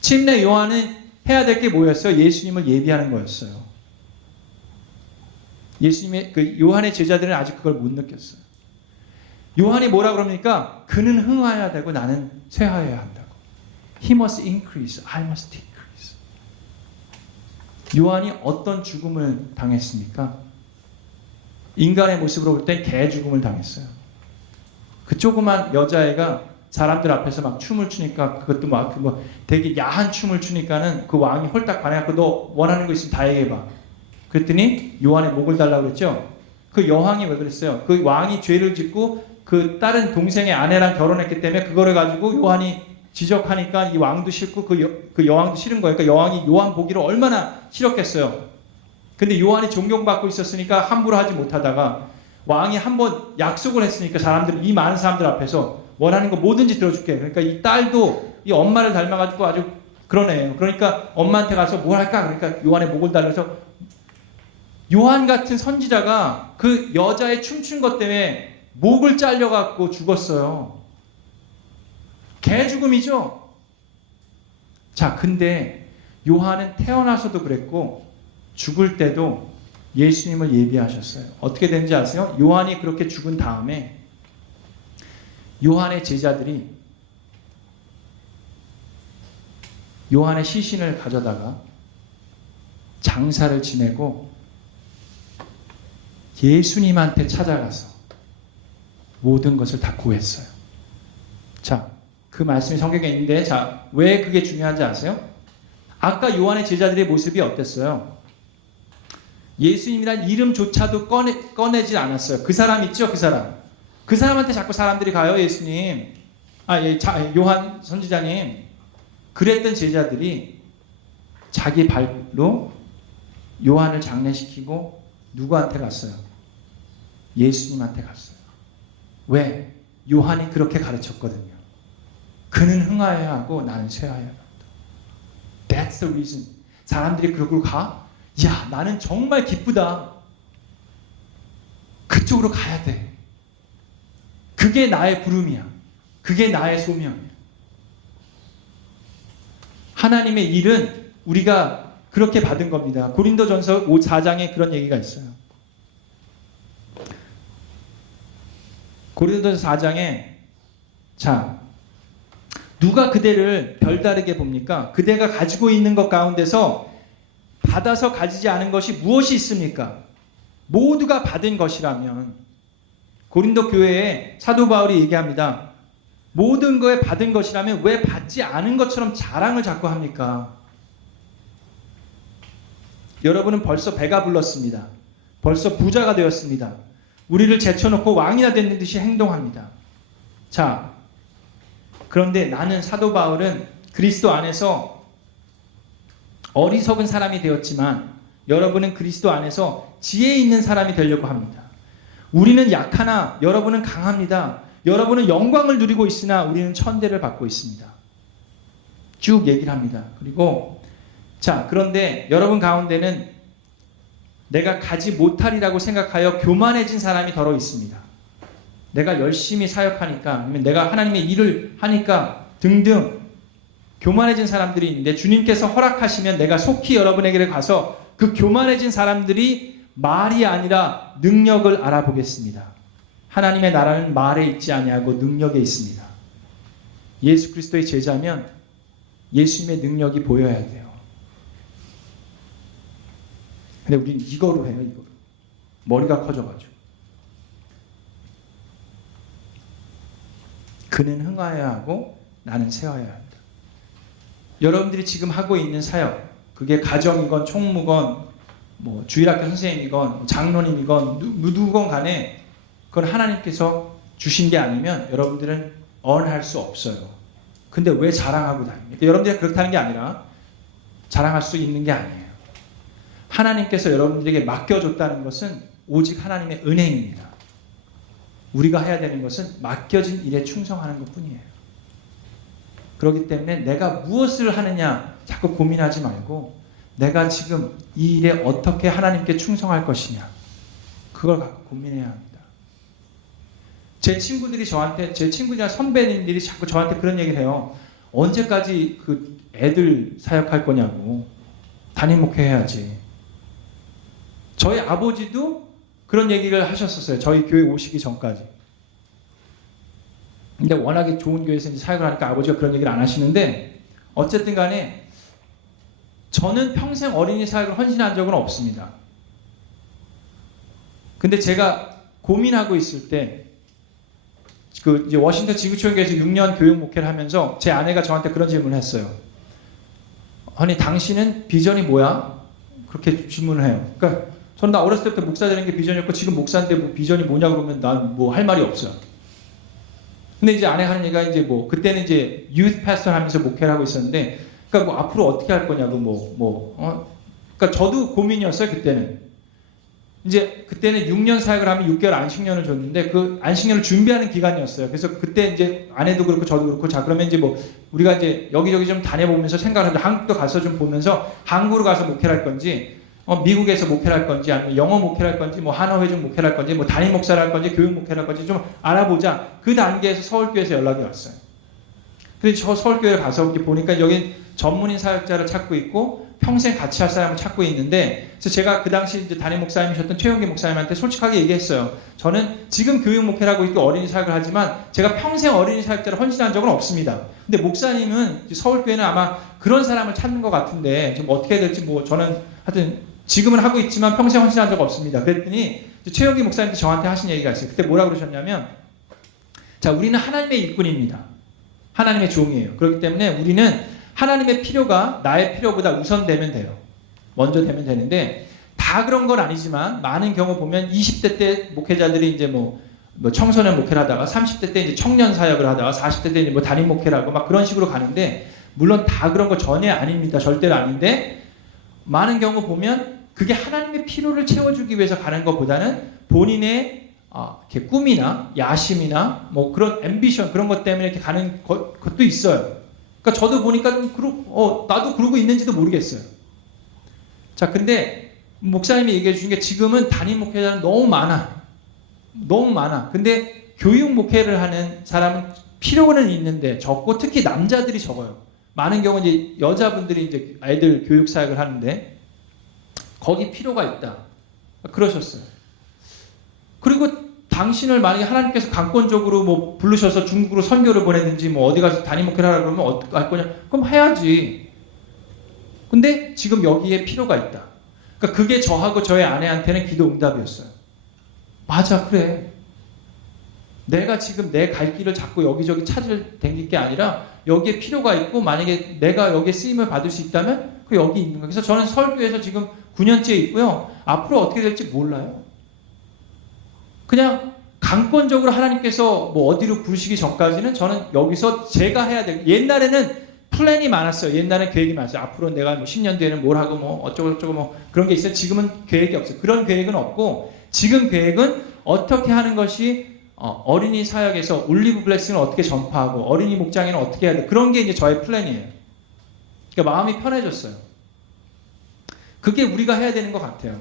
침례 요한은 해야 될 게 뭐였어요? 예수님을 예비하는 거였어요. 예수님의 요한의 제자들은 아직 그걸 못 느꼈어요. 요한이 뭐라 그럽니까? 그는 흥하여야 되고 나는 쇠하여야 한다고. He must increase, I must decrease. 요한이 어떤 죽음을 당했습니까? 인간의 모습으로 볼 땐 개 죽음을 당했어요. 그 조그만 여자애가 사람들 앞에서 막 춤을 추니까, 그것도 막 되게 야한 춤을 추니까는 그 왕이 홀딱 반해갖고 너 원하는 거 있으면 다 얘기해봐. 그랬더니 요한의 목을 달라고 그랬죠. 그 여왕이 왜 그랬어요? 그 왕이 죄를 짓고 그 다른 동생의 아내랑 결혼했기 때문에 그거를 가지고 요한이 지적하니까 이 왕도 싫고 그 여왕도 싫은 거예요. 그러니까 여왕이 요한 보기를 얼마나 싫었겠어요. 근데 요한이 존경받고 있었으니까 함부로 하지 못하다가 왕이 한번 약속을 했으니까 이 많은 사람들 앞에서 원하는 거 뭐든지 들어줄게. 그러니까 이 딸도 이 엄마를 닮아가지고 아주 그런 애예요. 그러니까 엄마한테 가서 뭘 할까? 그러니까 요한의 목을 달라서 요한 같은 선지자가 그 여자의 춤춘 것 때문에 목을 잘려갖고 죽었어요. 개 죽음이죠. 자, 근데 요한은 태어나서도 그랬고 죽을 때도 예수님을 예비하셨어요. 어떻게 된지 아세요? 요한이 그렇게 죽은 다음에 요한의 제자들이 요한의 시신을 가져다가 장사를 지내고 예수님한테 찾아가서 모든 것을 다 구했어요. 자, 그 말씀이 성경에 있는데, 자, 왜 그게 중요한지 아세요? 아까 요한의 제자들의 모습이 어땠어요? 예수님이란 이름조차도 꺼내지 않았어요. 그 사람 있죠? 그 사람. 그 사람한테 자꾸 사람들이 가요. 예수님. 요한 선지자님. 그랬던 제자들이 자기 발로 요한을 장례시키고 누구한테 갔어요? 예수님한테 갔어요. 왜? 요한이 그렇게 가르쳤거든요. 그는 흥하여야 하고 나는 쇠하여야 한다. That's the reason. 사람들이 그러고 가? 야, 나는 정말 기쁘다. 그쪽으로 가야 돼. 그게 나의 부름이야. 그게 나의 소명이야. 하나님의 일은 우리가 그렇게 받은 겁니다. 고린도전서 4장에 그런 얘기가 있어요. 고린도전서 4장에 자, 누가 그대를 별다르게 봅니까? 그대가 가지고 있는 것 가운데서 받아서 가지지 않은 것이 무엇이 있습니까? 모두가 받은 것이라면, 고린도 교회에 사도 바울이 얘기합니다. 모든 거에 받은 것이라면 왜 받지 않은 것처럼 자랑을 자꾸 합니까? 여러분은 벌써 배가 불렀습니다. 벌써 부자가 되었습니다. 우리를 제쳐놓고 왕이나 되는 듯이 행동합니다. 자, 그런데 나는, 사도 바울은 그리스도 안에서 어리석은 사람이 되었지만 여러분은 그리스도 안에서 지혜 있는 사람이 되려고 합니다. 우리는 약하나 여러분은 강합니다. 여러분은 영광을 누리고 있으나 우리는 천대를 받고 있습니다. 쭉 얘기를 합니다. 그리고 자, 그런데 여러분 가운데는 내가 가지 못하리라고 생각하여 교만해진 사람이 더러 있습니다. 내가 열심히 사역하니까, 아니면 내가 하나님의 일을 하니까 등등 교만해진 사람들이 있는데, 주님께서 허락하시면 내가 속히 여러분에게 가서 그 교만해진 사람들이 말이 아니라 능력을 알아보겠습니다. 하나님의 나라는 말에 있지 아니하고 능력에 있습니다. 예수 그리스도의 제자면 예수님의 능력이 보여야 돼요. 근데 우리는 이거로 해요. 이거로. 머리가 커져가지고. 그는 흥하여야 하고 나는 쇠하여야 한다. 여러분들이 지금 하고 있는 사역, 그게 가정이건 총무건 뭐 주일학교 선생님이건 장로님이건 누구건 간에 그건 하나님께서 주신 게 아니면 여러분들은 언할 수 없어요. 근데 왜 자랑하고 다닙니까? 여러분들이 그렇다는 게 아니라 자랑할 수 있는 게 아니에요. 하나님께서 여러분들에게 맡겨줬다는 것은 오직 하나님의 은혜입니다. 우리가 해야 되는 것은 맡겨진 일에 충성하는 것뿐이에요. 그렇기 때문에 내가 무엇을 하느냐 자꾸 고민하지 말고 내가 지금 이 일에 어떻게 하나님께 충성할 것이냐 그걸 갖고 고민해야 합니다. 제 친구들이나 선배님들이 자꾸 저한테 그런 얘기를 해요. 언제까지 그 애들 사역할 거냐고. 담임 목회해야지. 저희 아버지도 그런 얘기를 하셨었어요. 저희 교회 오시기 전까지. 근데 워낙에 좋은 교회에서 이제 사역을 하니까 아버지가 그런 얘기를 안 하시는데 어쨌든 간에 저는 평생 어린이 사역을 헌신한 적은 없습니다. 근데 제가 고민하고 있을 때 그 이제 워싱턴 지구촌교회에서 6년 교육 목회를 하면서 제 아내가 저한테 그런 질문을 했어요. 아니 당신은 비전이 뭐야? 그렇게 질문을 해요. 그러니까 저는 나 어렸을 때부터 목사 되는 게 비전이었고 지금 목사인데 뭐 비전이 뭐냐 그러면 난 뭐 할 말이 없어요. 근데 이제 아내가 하는 얘기가 이제 뭐 그때는 이제 youth pastor 하면서 목회를 하고 있었는데 그러니까 뭐 앞으로 어떻게 할 거냐고 그러니까 저도 고민이었어요 그때는. 이제 그때는 6년 사역을 하면 6개월 안식년을 줬는데 그 안식년을 준비하는 기간이었어요. 그래서 그때 이제 아내도 그렇고 저도 그렇고 자 그러면 이제 뭐 우리가 이제 여기저기 좀 다녀보면서 생각을 하는데 한국도 가서 좀 보면서 한국으로 가서 목회를 할 건지 미국에서 목회를 할 건지 아니면 영어 목회를 할 건지 뭐 한어회중 목회를 할 건지 뭐 담임 목사를 할 건지 교육 목회를 할 건지 좀 알아보자. 그 단계에서 서울교회에서 연락이 왔어요. 그래서 저 서울교회를 가서 이렇게 보니까 여긴 전문인 사역자를 찾고 있고 평생 같이 할 사람을 찾고 있는데 그래서 제가 그 당시 이제 담임 목사님이셨던 최용기 목사님한테 솔직하게 얘기했어요. 저는 지금 교육 목회를 하고 있고 어린이 사역을 하지만 제가 평생 어린이 사역자를 헌신한 적은 없습니다. 근데 목사님은 서울교회는 아마 그런 사람을 찾는 것 같은데 좀 어떻게 해야 될지 뭐 저는 하여튼 지금은 하고 있지만 평생 헌신한 적 없습니다. 그랬더니 최용기 목사님도 저한테 하신 얘기가 있어요. 그때 뭐라고 그러셨냐면 자 우리는 하나님의 일꾼입니다. 하나님의 종이에요. 그렇기 때문에 우리는 하나님의 필요가 나의 필요보다 우선되면 돼요. 먼저 되면 되는데 다 그런 건 아니지만 많은 경우 보면 20대 때 목회자들이 이제 뭐 청소년 목회를 하다가 30대 때 이제 청년 사역을 하다가 40대 때 이제 뭐 담임 목회를 하고 막 그런 식으로 가는데 물론 다 그런 거 전혀 아닙니다. 절대로 아닌데 많은 경우 보면 그게 하나님의 필요를 채워주기 위해서 가는 것보다는 본인의 이렇게 꿈이나 야심이나 뭐 그런 앰비션 그런 것 때문에 이렇게 가는 것도 있어요. 그러니까 저도 보니까 좀 나도 그러고 있는지도 모르겠어요. 자, 근데 목사님이 얘기해 주신 게 지금은 담임 목회자는 너무 많아. 너무 많아. 근데 교육 목회를 하는 사람은 필요는 있는데 적고 특히 남자들이 적어요. 많은 경우 이제 여자분들이 이제 아이들 교육 사역을 하는데 거기 필요가 있다. 그러셨어요. 그리고 당신을 만약에 하나님께서 강권적으로 뭐 부르셔서 중국으로 선교를 보내든지 뭐 어디 가서 담임 목회를 하라 그러면 어떻게 할 거냐? 그럼 해야지. 근데 지금 여기에 필요가 있다. 그러니까 그게 저하고 저의 아내한테는 기도 응답이었어요. 맞아, 그래. 내가 지금 내 갈 길을 자꾸 여기저기 댕길 게 아니라 여기에 필요가 있고 만약에 내가 여기에 쓰임을 받을 수 있다면 그 여기 있는 거예요. 그래서 저는 서울교회에서 지금 9년째 있고요. 앞으로 어떻게 될지 몰라요. 그냥 강권적으로 하나님께서 뭐 어디로 부르시기 전까지는 저는 여기서 제가 해야 될 옛날에는 플랜이 많았어요. 옛날에 계획이 많았어요. 앞으로 내가 뭐 10년 뒤에는 뭘 하고 뭐 어쩌고 뭐 그런 게 있어요. 지금은 계획이 없어요. 그런 계획은 없고 지금 계획은 어떻게 하는 것이 어린이 사역에서 올리브 블레싱을 어떻게 전파하고 어린이 목장에는 어떻게 해야 돼. 그런 게 이제 저의 플랜이에요. 그러니까 마음이 편해졌어요. 그게 우리가 해야 되는 것 같아요.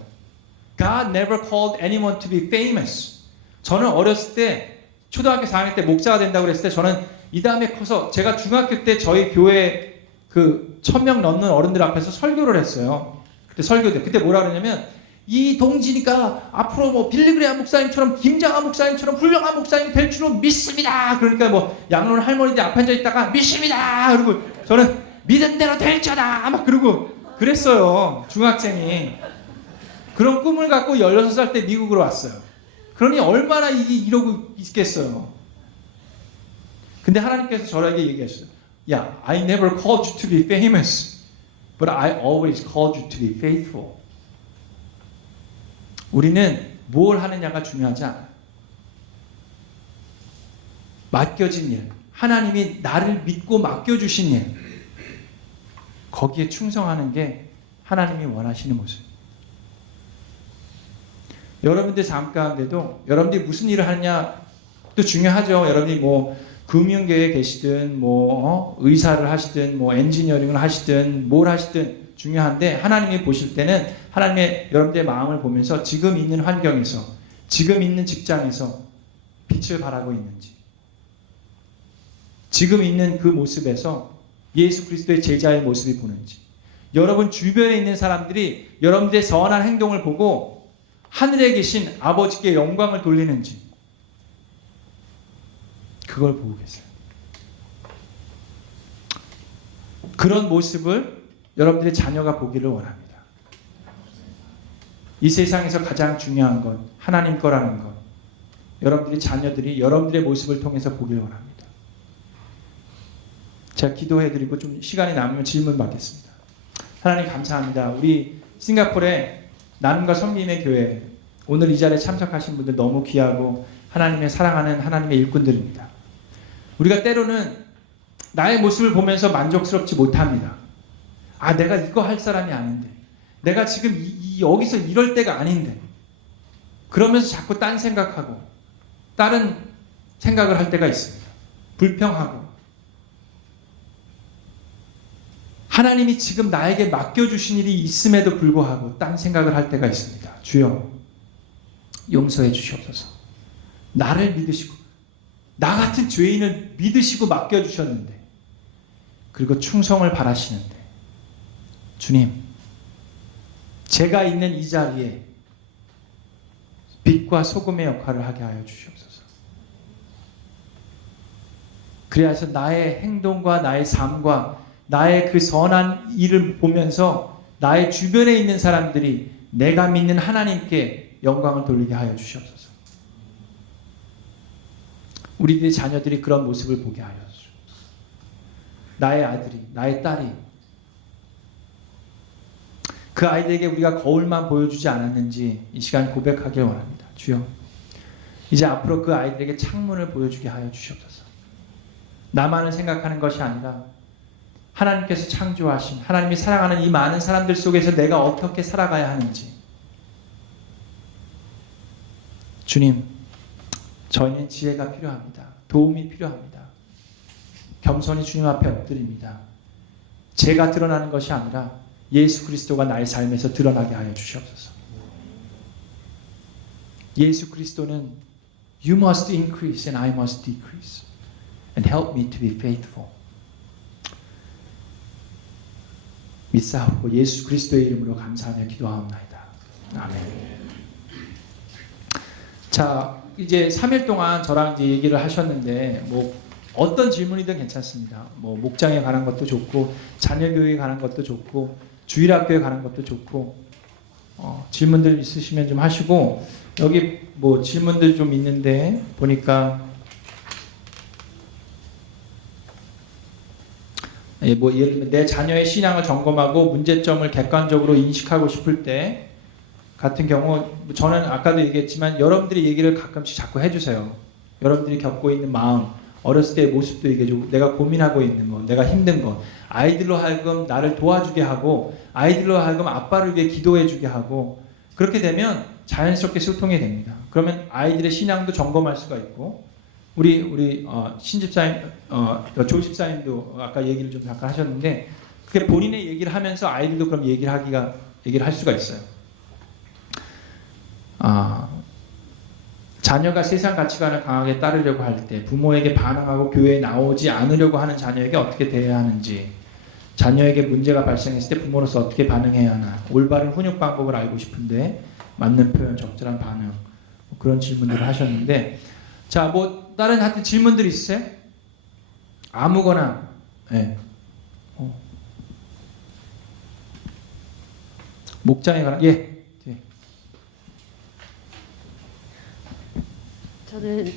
God never called anyone to be famous. 저는 어렸을 때 초등학교 4학년 때 목사가 된다고 그랬을 때 저는 이 다음에 커서 제가 중학교 때 저희 교회 그 1000명 넘는 어른들 앞에서 설교를 했어요. 그때 뭐라 그러냐면 이 동진이가 앞으로 뭐 빌리그레아 목사님처럼 김장하 목사님처럼 훌륭한 목사님이 될 줄로 믿습니다. 그러니까 뭐 양로원 할머니들 앞에 앉아 있다가 믿습니다. 그리고 저는 믿은 대로 될 자다 막 그러고 그랬어요. 중학생이. 그런 꿈을 갖고 16살 때 미국으로 왔어요. 그러니 얼마나 이러고 있겠어요. 근데 하나님께서 저에게 얘기했어요. 야, I never called you to be famous. But I always called you to be faithful. 우리는 뭘 하느냐가 중요하지 않아요. 맡겨진 일, 하나님이 나를 믿고 맡겨주신 일, 거기에 충성하는 게 하나님이 원하시는 모습. 여러분들 삶 가운데도 여러분들이 무슨 일을 하느냐도 중요하죠. 여러분이 뭐 금융계에 계시든 뭐 의사를 하시든 뭐 엔지니어링을 하시든 뭘 하시든 중요한데, 하나님이 보실 때는 하나님의 여러분들의 마음을 보면서 지금 있는 환경에서, 지금 있는 직장에서 빛을 발하고 있는지, 지금 있는 그 모습에서 예수 그리스도의 제자의 모습이 보는지, 여러분 주변에 있는 사람들이 여러분들의 선한 행동을 보고 하늘에 계신 아버지께 영광을 돌리는지, 그걸 보고 계세요. 그런 모습을 여러분들의 자녀가 보기를 원합니다. 이 세상에서 가장 중요한 건 하나님 거라는 것, 여러분들의 자녀들이 여러분들의 모습을 통해서 보기를 원합니다. 제가 기도해드리고 좀 시간이 남으면 질문 받겠습니다. 하나님 감사합니다. 우리 싱가포르의 나눔과 섬김의 교회, 오늘 이 자리에 참석하신 분들 너무 귀하고 하나님의 사랑하는 하나님의 일꾼들입니다. 우리가 때로는 나의 모습을 보면서 만족스럽지 못합니다. 아, 내가 이거 할 사람이 아닌데, 내가 지금 여기서 이럴 때가 아닌데, 그러면서 자꾸 딴 생각하고 다른 생각을 할 때가 있습니다. 불평하고. 하나님이 지금 나에게 맡겨주신 일이 있음에도 불구하고 딴 생각을 할 때가 있습니다. 주여 용서해 주시옵소서. 나를 믿으시고 나 같은 죄인을 믿으시고 맡겨주셨는데, 그리고 충성을 바라시는데, 주님, 제가 있는 이 자리에 빛과 소금의 역할을 하게 하여 주시옵소서. 그래서 나의 행동과 나의 삶과 나의 그 선한 일을 보면서 나의 주변에 있는 사람들이 내가 믿는 하나님께 영광을 돌리게 하여 주시옵소서. 우리들의 자녀들이 그런 모습을 보게 하여 주옵소서. 나의 아들이, 나의 딸이, 그 아이들에게 우리가 거울만 보여주지 않았는지 이 시간 고백하길 원합니다. 주여, 이제 앞으로 그 아이들에게 창문을 보여주게 하여 주시옵소서. 나만을 생각하는 것이 아니라 하나님께서 창조하신, 하나님이 사랑하는 이 많은 사람들 속에서 내가 어떻게 살아가야 하는지. 주님, 저희는 지혜가 필요합니다. 도움이 필요합니다. 겸손히 주님 앞에 엎드립니다. 제가 드러나는 것이 아니라 예수 그리스도가 나의 삶에서 드러나게 하여 주시옵소서. 예수 그리스도는 You must increase and I must decrease, and help me to be faithful. 믿사옵고 예수 그리스도의 이름으로 감사하며 기도하옵나이다. 아멘. 자, 이제 3일 동안 저랑 이제 얘기를 하셨는데, 뭐 어떤 질문이든 괜찮습니다. 뭐 목장에 관한 것도 좋고, 자녀교육에 관한 것도 좋고, 주일학교에 관한 것도 좋고, 질문들 있으시면 좀 하시고, 여기 뭐 질문들 좀 있는데 보니까 뭐 예를 들면 내 자녀의 신앙을 점검하고 문제점을 객관적으로 인식하고 싶을 때 같은 경우, 저는 아까도 얘기했지만 여러분들이 얘기를 가끔씩 자꾸 해주세요. 여러분들이 겪고 있는 마음, 어렸을 때의 모습도 얘기해주고, 내가 고민하고 있는 거, 내가 힘든 거, 아이들로 하여금 나를 도와주게 하고, 아이들로 하여금 아빠를 위해 기도해주게 하고, 그렇게 되면 자연스럽게 소통이 됩니다. 그러면 아이들의 신앙도 점검할 수가 있고, 우리 신집사님, 조집사님도 아까 얘기를 좀 잠깐 하셨는데, 그게 본인의 얘기를 하면서 아이들도 그럼 얘기를 할 수가 있어요. 자녀가 세상 가치관을 강하게 따르려고 할 때 부모에게 반항하고 교회에 나오지 않으려고 하는 자녀에게 어떻게 대해야 하는지, 자녀에게 문제가 발생했을 때 부모로서 어떻게 반응해야 하나, 올바른 훈육 방법을 알고 싶은데 맞는 표현, 적절한 반응, 그런 질문들을 하셨는데, 자, 뭐 다른 하여튼 질문들 있으세요? 아무거나. 네. 목장에 관한, 예. 저는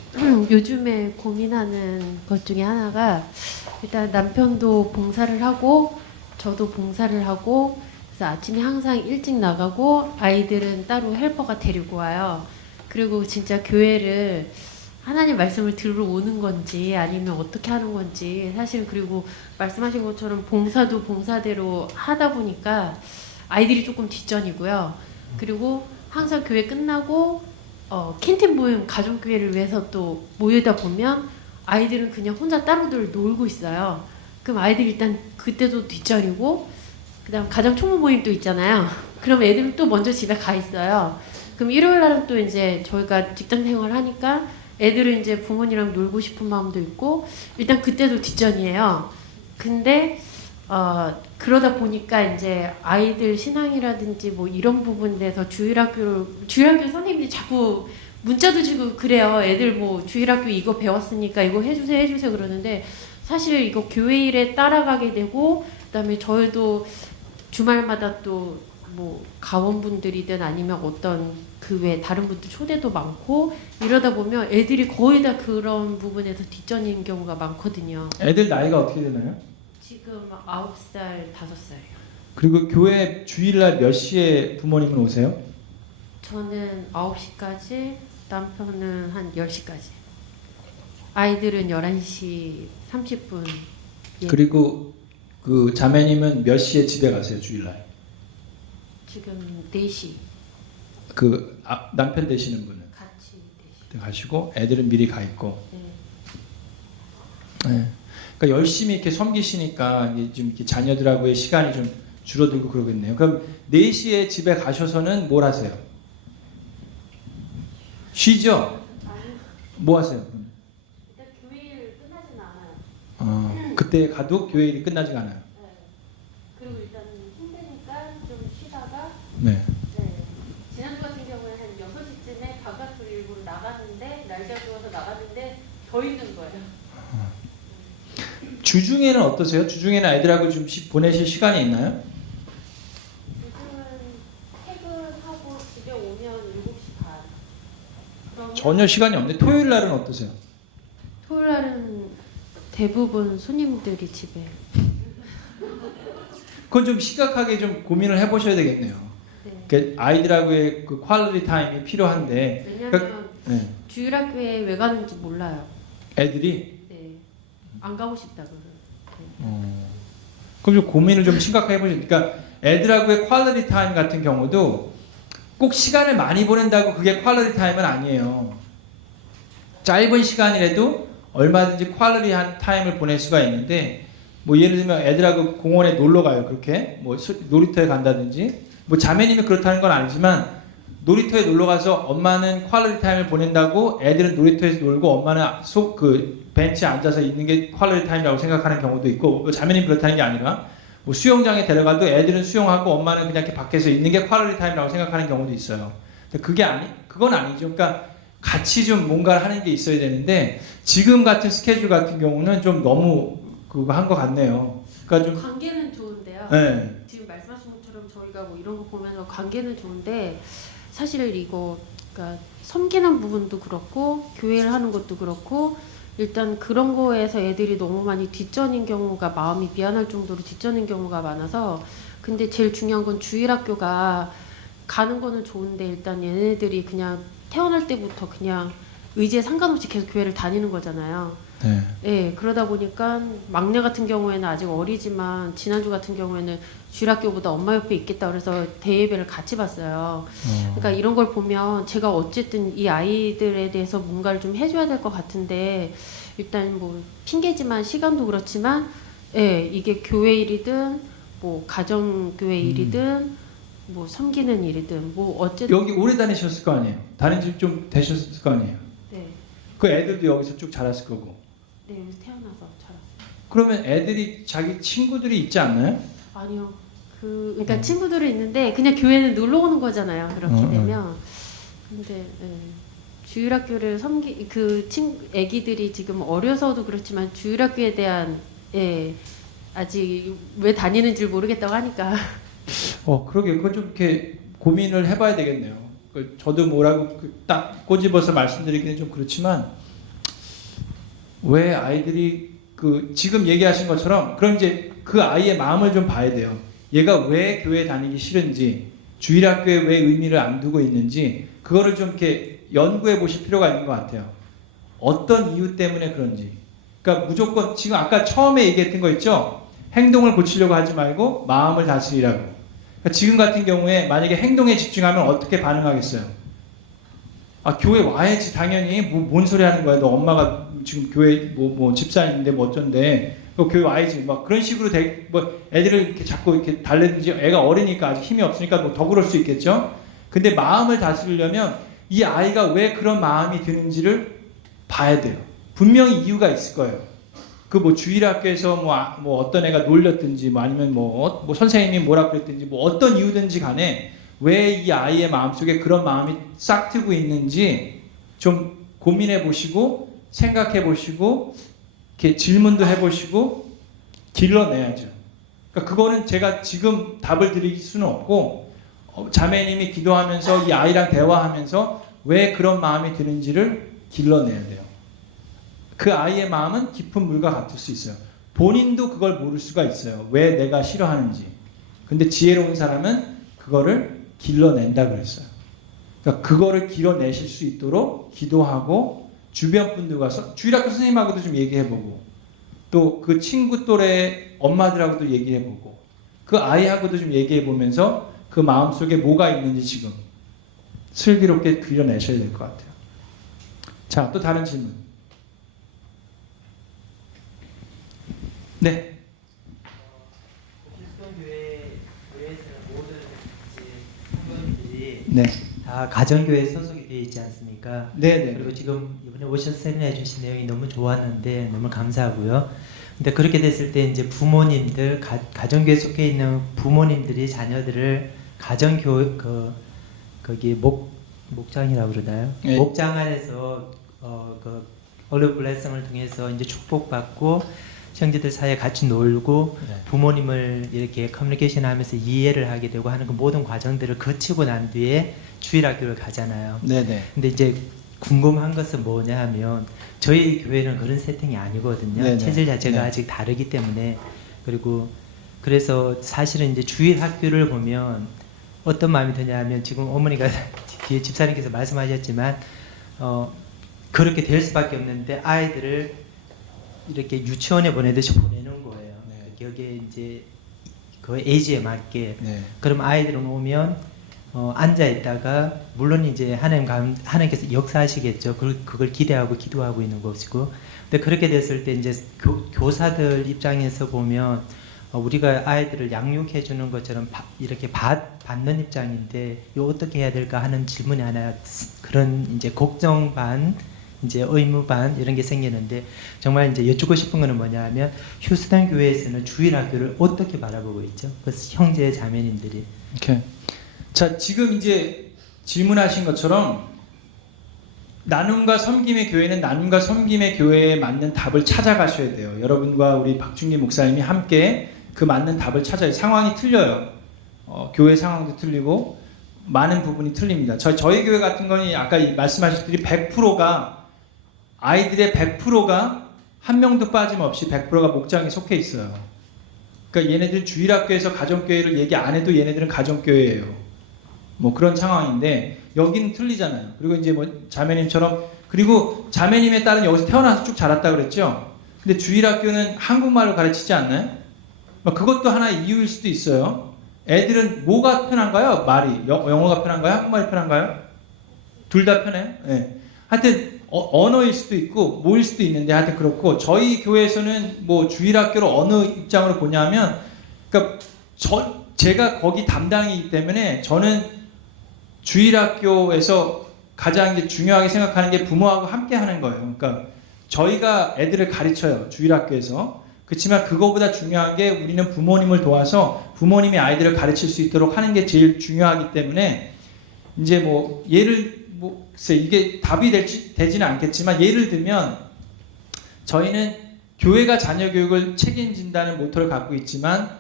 요즘에 고민하는 것 중에 하나가, 일단 남편도 봉사를 하고 저도 봉사를 하고 그래서 아침에 항상 일찍 나가고 아이들은 따로 헬퍼가 데리고 와요. 그리고 진짜 교회를 하나님 말씀을 들으러 오는 건지 아니면 어떻게 하는 건지 사실 그리고 말씀하신 것처럼 봉사도 봉사대로 하다 보니까 아이들이 조금 뒷전이고요. 그리고 항상 교회 끝나고 캔틴 모임 가족교회를 위해서 또 모이다 보면 아이들은 그냥 혼자 따로들 놀고 있어요. 그럼 아이들이 일단 그때도 뒷전이고 그다음 가정 총무 모임도 있잖아요. 그럼 애들은 또 먼저 집에 가 있어요. 그럼 일요일 날은 또 이제 저희가 직장 생활을 하니까 애들은 이제 부모님이랑 놀고 싶은 마음도 있고 일단 그때도 뒷전이에요. 근데 그러다 보니까 이제 아이들 신앙이라든지 뭐 이런 부분에서 주일학교 선생님들이 자꾸 문자도 주고 그래요. 애들 뭐 주일학교 이거 배웠으니까 이거 해주세요 그러는데 사실 이거 교회 일에 따라가게 되고 그다음에 저희도 주말마다 또 뭐 가원분들이든 아니면 어떤 그 외 다른 분들 초대도 많고 이러다 보면 애들이 거의 다 그런 부분에서 뒷전인 경우가 많거든요. 애들 나이가 어떻게 되나요? 지금 9살, 5살이요. 그리고 교회 주일날 몇 시에 부모님은 오세요? 저는 9시까지, 남편은 한 10시까지. 아이들은 11시 30분. 예. 그리고 그 자매님은 몇 시에 집에 가세요 주일날? 지금 4시 그 남편 되시는 분은 같이 4시. 가시고 애들은 미리 가 있고. 네. 네. 그러니까 열심히 이렇게 섬기시니까 이제 좀 이렇게 자녀들하고의 시간이 좀 줄어들고 그러겠네요. 그럼 4시에 집에 가셔서는 뭘 하세요? 쉬죠? 뭐 하세요? 일단 교회일 끝나진 않아요. 그때 가도 교회 일이 끝나지가 않아요. 네. 그리고 일단 힘드니까 좀 쉬다가 네. 네. 지난주 같은 경우에 한 6시쯤에 바깥으로 일부러 나갔는데 날짜 좋아서 나갔는데 더 있는 거예요. 주중에는 어떠세요? 주중에는 아이들하고 좀 보내실 시간이 있나요? 요즘은 퇴근하고 집에 오면 7시 반. 그러면 전혀 시간이 없는데 토요일 날은 어떠세요? 토요일 날은 대부분 손님들이 집에. 그건 좀 심각하게 좀 고민을 해보셔야 되겠네요. 네. 그러니까 아이들하고의 그 퀄리티 타임이 필요한데 왜냐면 네. 주일학교에 왜 가는지 몰라요. 애들이 네. 안 가고 싶다 그래요. 그럼 좀 고민을 좀 심각하게 해보시죠. 그러니까 애들하고의 퀄리티 타임 같은 경우도 꼭 시간을 많이 보낸다고 그게 퀄리티 타임은 아니에요. 짧은 시간이라도 얼마든지 퀄리티 타임을 보낼 수가 있는데 뭐 예를 들면 애들하고 공원에 놀러 가요. 그렇게 뭐 놀이터에 간다든지 뭐 자매님이 그렇다는 건 아니지만 놀이터에 놀러 가서 엄마는 퀄리티 타임을 보낸다고 애들은 놀이터에서 놀고 엄마는 그 벤치에 앉아서 있는 게 퀄리티 타임이라고 생각하는 경우도 있고 자매님 그렇다는 게 아니라 뭐 수영장에 데려가도 애들은 수영하고 엄마는 그냥 이렇게 밖에서 있는 게 퀄리티 타임이라고 생각하는 경우도 있어요. 근데 그건 아니죠. 그러니까 같이 좀 뭔가를 하는 게 있어야 되는데 지금 같은 스케줄 같은 경우는 좀 너무 그거 한 것 같네요. 그러니까 좀 관계는 좋은데요. 네. 지금 말씀하신 것처럼 저희가 뭐 이런 거 보면서 관계는 좋은데 사실 이거 그러니까 섬기는 부분도 그렇고 교회를 하는 것도 그렇고 일단 그런 거에서 애들이 너무 많이 뒷전인 경우가 마음이 미안할 정도로 뒷전인 경우가 많아서 근데 제일 중요한 건 주일학교가 가는 거는 좋은데 일단 얘네들이 그냥 태어날 때부터 그냥 의지에 상관없이 계속 교회를 다니는 거잖아요. 네. 네, 그러다 보니까 막내 같은 경우에는 아직 어리지만 지난주 같은 경우에는 주일학교보다 엄마 옆에 있겠다 그래서 대예배를 같이 봤어요. 그러니까 이런 걸 보면 제가 어쨌든 이 아이들에 대해서 뭔가를 좀 해줘야 될 것 같은데 일단 뭐 핑계지만 시간도 그렇지만 예, 이게 교회 일이든 뭐 가정교회 일이든 뭐 섬기는 일이든 뭐 어쨌든 여기 오래 다니셨을 거 아니에요. 다닌 지 좀 되셨을 거 아니에요. 네, 그 애들도 여기서 쭉 자랐을 거고. 네 여기서 태어나서 자랐어요. 그러면 애들이 자기 친구들이 있지 않나요? 아니요. 그러니까 친구들은 있는데 그냥 교회는 놀러 오는 거잖아요. 그렇게 되면. 근데 네. 주일학교를 애기들이 지금 어려서도 그렇지만 주일학교에 대한 아직 왜 다니는지 모르겠다고 하니까. 그러게 그건 좀 이렇게 고민을 해봐야 되겠네요. 저도 뭐라고 딱 꼬집어서 말씀드리기는 좀 그렇지만 왜 아이들이 지금 얘기하신 것처럼 그럼 이제 그 아이의 마음을 좀 봐야 돼요. 얘가 왜 교회 다니기 싫은지, 주일학교에 왜 의미를 안 두고 있는지 그거를 좀 이렇게 연구해 보실 필요가 있는 것 같아요. 어떤 이유 때문에 그런지. 그러니까 무조건 지금 아까 처음에 얘기했던 거 있죠? 행동을 고치려고 하지 말고 마음을 다스리라고. 그러니까 지금 같은 경우에 만약에 행동에 집중하면 어떻게 반응하겠어요? 아, 교회 와야지 당연히. 뭔 소리 하는 거야? 너 엄마가 지금 교회 뭐 집사인데 뭐 어쩐데 너 교회 와야지. 막 그런 식으로 뭐 애들을 이렇게 자꾸 이렇게 달래든지, 애가 어리니까 아직 힘이 없으니까 뭐 더 그럴 수 있겠죠. 근데 마음을 다스리려면 이 아이가 왜 그런 마음이 드는지를 봐야 돼요. 분명히 이유가 있을 거예요. 그 뭐 주일학교에서 뭐 어떤 애가 놀렸든지, 뭐 아니면 뭐 선생님이 뭐라 그랬든지, 뭐 어떤 이유든지 간에 왜 이 아이의 마음속에 그런 마음이 싹 트고 있는지 좀 고민해 보시고, 생각해 보시고, 이렇게 질문도 해 보시고 길러내야죠. 그러니까 그거는 제가 지금 답을 드릴 수는 없고, 자매님이 기도하면서 이 아이랑 대화하면서 왜 그런 마음이 드는지를 길러내야 돼요. 그 아이의 마음은 깊은 물과 같을 수 있어요. 본인도 그걸 모를 수가 있어요. 왜 내가 싫어하는지. 근데 지혜로운 사람은 그거를 길러낸다 그랬어요. 그러니까 그거를 길어내실 수 있도록 기도하고, 주변 분들과 주일학교 선생님하고도 좀 얘기해보고, 또 그 친구 또래 엄마들하고도 얘기해보고, 그 아이하고도 좀 얘기해보면서 그 마음속에 뭐가 있는지 지금 슬기롭게 그려내셔야 될 것 같아요. 자, 또 다른 질문. 네. 교회에서는 모든 성도님들이 네. 다 가정교회 소속이 되어 있지 않습니까? 네네. 그리고 지금 이번에 오셔서 세미나 해주신 내용이 너무 좋았는데 너무 감사하고요. 근데 그렇게 됐을 때 이제 부모님들, 가정교회 속해 있는 부모님들이 자녀들을 거기 목장이라고 그러나요? 네. 목장 안에서 그 얼루 블레싱을 통해서 이제 축복받고 형제들 사이에 같이 놀고, 네. 부모님을 이렇게 커뮤니케이션 하면서 이해를 하게 되고 하는 그 모든 과정들을 거치고 난 뒤에 주일학교를 가잖아요. 네네. 근데 이제 궁금한 것은 뭐냐 하면 저희 교회는 그런 세팅이 아니거든요. 네네. 체질 자체가 네. 아직 다르기 때문에. 그리고 그래서 사실은 이제 주일학교를 보면 어떤 마음이 드냐 하면, 지금 어머니가 뒤에 집사님께서 말씀하셨지만 그렇게 될 수밖에 없는데 아이들을 이렇게 유치원에 보내듯이 보내는 거예요. 네. 여기에 이제 그 에이지에 맞게. 네. 그럼 아이들은 오면 앉아 있다가, 물론 이제 하나님께서 역사하시겠죠. 그걸 기대하고 기도하고 있는 것이고. 근데 그렇게 됐을 때 이제 교사들 입장에서 보면 우리가 아이들을 양육해 주는 것처럼 이렇게 받는 입장인데 이거 어떻게 해야 될까 하는 질문이 하나, 그런 이제 걱정 반, 이제 의무 반 이런 게 생기는데, 정말 이제 여쭙고 싶은 거는 뭐냐 하면, 휴스턴 교회에서는 주일학교를 어떻게 바라보고 있죠? 그 형제 자매님들이. 오케이. 자, 지금 이제 질문하신 것처럼 나눔과 섬김의 교회는 나눔과 섬김의 교회에 맞는 답을 찾아가셔야 돼요. 여러분과 우리 박준기 목사님이 함께 그 맞는 답을 찾아요. 상황이 틀려요. 교회 상황도 틀리고 많은 부분이 틀립니다. 저희 교회 같은 거는 아까 말씀하셨듯이 100%가 아이들의 100%가 한 명도 빠짐없이 100%가 목장에 속해 있어요. 그러니까 얘네들 주일학교에서 가정교회를 얘기 안 해도 얘네들은 가정교회예요. 뭐 그런 상황인데 여기는 틀리잖아요. 그리고 이제 뭐 자매님처럼, 그리고 자매님의 딸은 여기서 태어나서 쭉 자랐다 그랬죠. 근데 주일학교는 한국말로 가르치지 않나요? 그것도 하나의 이유일 수도 있어요. 애들은 뭐가 편한가요? 말이 영어가 편한가요? 한국말이 편한가요? 둘 다 편해요? 네. 하여튼 언어일 수도 있고 뭐일 수도 있는데, 하여튼 그렇고, 저희 교회에서는 뭐 주일학교를 어느 입장으로 보냐면, 그러니까 제가 거기 담당이기 때문에 저는 주일학교에서 가장 이제 중요하게 생각하는 게 부모하고 함께 하는 거예요. 그러니까 저희가 애들을 가르쳐요, 주일학교에서. 그렇지만 그거보다 중요한 게 우리는 부모님을 도와서 부모님이 아이들을 가르칠 수 있도록 하는 게 제일 중요하기 때문에, 이제 뭐 글쎄 이게 답이 되지는 않겠지만, 예를 들면 저희는 교회가 자녀 교육을 책임진다는 모토를 갖고 있지만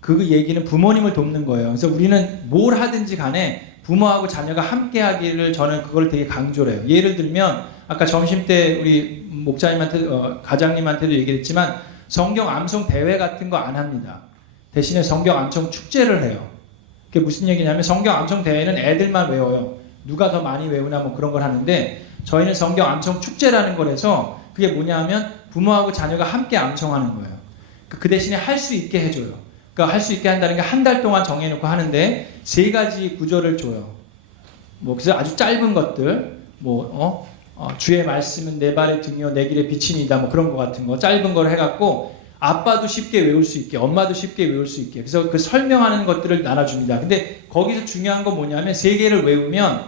그 얘기는 부모님을 돕는 거예요. 그래서 우리는 뭘 하든지 간에 부모하고 자녀가 함께 하기를, 저는 그걸 되게 강조를 해요. 예를 들면 아까 점심 때 우리 목자님한테 가장님한테도 얘기했지만, 성경 암송 대회 같은 거 안 합니다. 대신에 성경 암송 축제를 해요. 그게 무슨 얘기냐면 성경 암송 대회는 애들만 외워요. 누가 더 많이 외우나 뭐 그런 걸 하는데 저희는 성경 암송 축제라는 걸 해서 그게 뭐냐 하면 부모하고 자녀가 함께 암송하는 거예요. 그 대신에 할 수 있게 해줘요. 그러니까 할 수 있게 한다는 게 한 달 동안 정해놓고 하는데 3가지 구절을 줘요. 뭐 그래서 아주 짧은 것들 주의 말씀은 내 발의 등이요 내 길의 빛이니다 뭐 그런 거 같은 거 짧은 걸 해갖고 아빠도 쉽게 외울 수 있게 엄마도 쉽게 외울 수 있게 그래서 그 설명하는 것들을 나눠줍니다. 근데 거기서 중요한 건 뭐냐면 3개를 외우면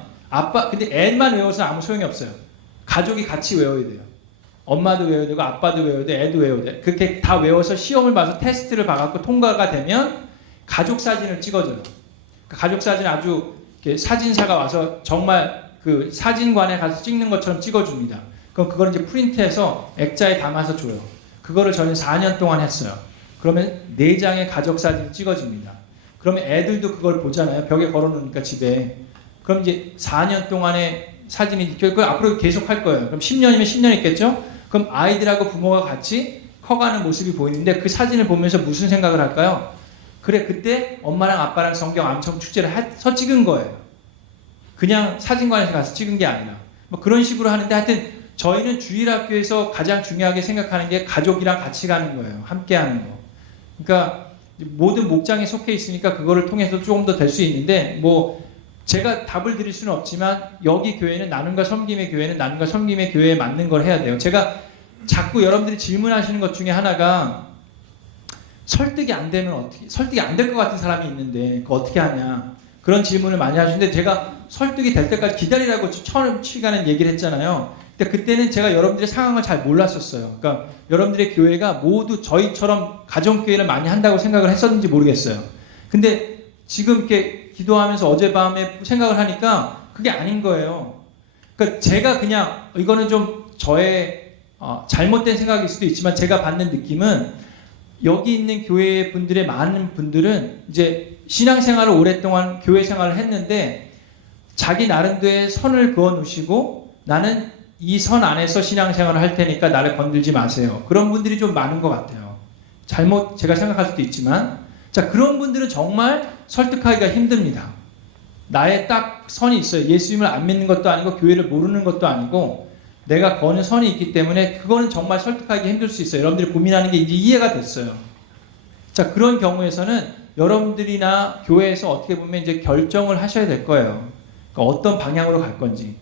근데 애만 외워서 아무 소용이 없어요. 가족이 같이 외워야 돼요. 엄마도 외워야 되고 아빠도 외워야 돼 애도 외워야 돼. 그렇게 다 외워서 시험을 봐서 테스트를 봐갖고 통과가 되면 가족 사진을 찍어줘요. 그 가족 사진 아주 이렇게 사진사가 와서 정말 그 사진관에 가서 찍는 것처럼 찍어줍니다. 그럼 그걸 이제 프린트해서 액자에 담아서 줘요. 그거를 저는 4년 동안 했어요. 그러면 4장의 가족 사진이 찍어집니다. 그러면 애들도 그걸 보잖아요. 벽에 걸어놓으니까 집에. 그럼 이제 4년 동안의 사진이 그걸 앞으로 계속 할 거예요. 그럼 10년이면 10년 있겠죠? 그럼 아이들하고 부모가 같이 커가는 모습이 보이는데 그 사진을 보면서 무슨 생각을 할까요? 그래 그때 엄마랑 아빠랑 성경 암송 축제를 해서 찍은 거예요. 그냥 사진관에서 가서 찍은 게 아니라 뭐 그런 식으로 하는데 하여튼 저희는 주일학교에서 가장 중요하게 생각하는 게 가족이랑 같이 가는 거예요. 함께 하는 거. 그러니까 모든 목장에 속해 있으니까 그거를 통해서 조금 더 될 수 있는데 뭐 제가 답을 드릴 수는 없지만 여기 교회는 나눔과 섬김의 교회는 나눔과 섬김의 교회에 맞는 걸 해야 돼요. 제가 자꾸 여러분들이 질문하시는 것 중에 하나가 설득이 안 되면 어떻게 설득이 안 될 것 같은 사람이 있는데 그거 어떻게 하냐 그런 질문을 많이 하시는데 제가 설득이 될 때까지 기다리라고 처음 시간에 얘기를 했잖아요. 근데 그때는 제가 여러분들의 상황을 잘 몰랐었어요. 그러니까 여러분들의 교회가 모두 저희처럼 가정교회를 많이 한다고 생각을 했었는지 모르겠어요. 근데 지금 이렇게 기도하면서 어젯밤에 생각을 하니까 그게 아닌 거예요. 그러니까 제가 그냥 이거는 좀 저의 잘못된 생각일 수도 있지만 제가 받는 느낌은 여기 있는 교회 분들의 많은 분들은 이제 신앙생활을 오랫동안 교회 생활을 했는데 자기 나름대로의 선을 그어 놓으시고 나는 이 선 안에서 신앙생활을 할 테니까 나를 건들지 마세요. 그런 분들이 좀 많은 것 같아요. 잘못 제가 생각할 수도 있지만 자 그런 분들은 정말 설득하기가 힘듭니다. 나의 딱 선이 있어요. 예수님을 안 믿는 것도 아니고 교회를 모르는 것도 아니고 내가 거는 선이 있기 때문에 그거는 정말 설득하기 힘들 수 있어요. 여러분들이 고민하는 게 이제 이해가 됐어요. 자 그런 경우에서는 여러분들이나 교회에서 어떻게 보면 이제 결정을 하셔야 될 거예요. 그러니까 어떤 방향으로 갈 건지.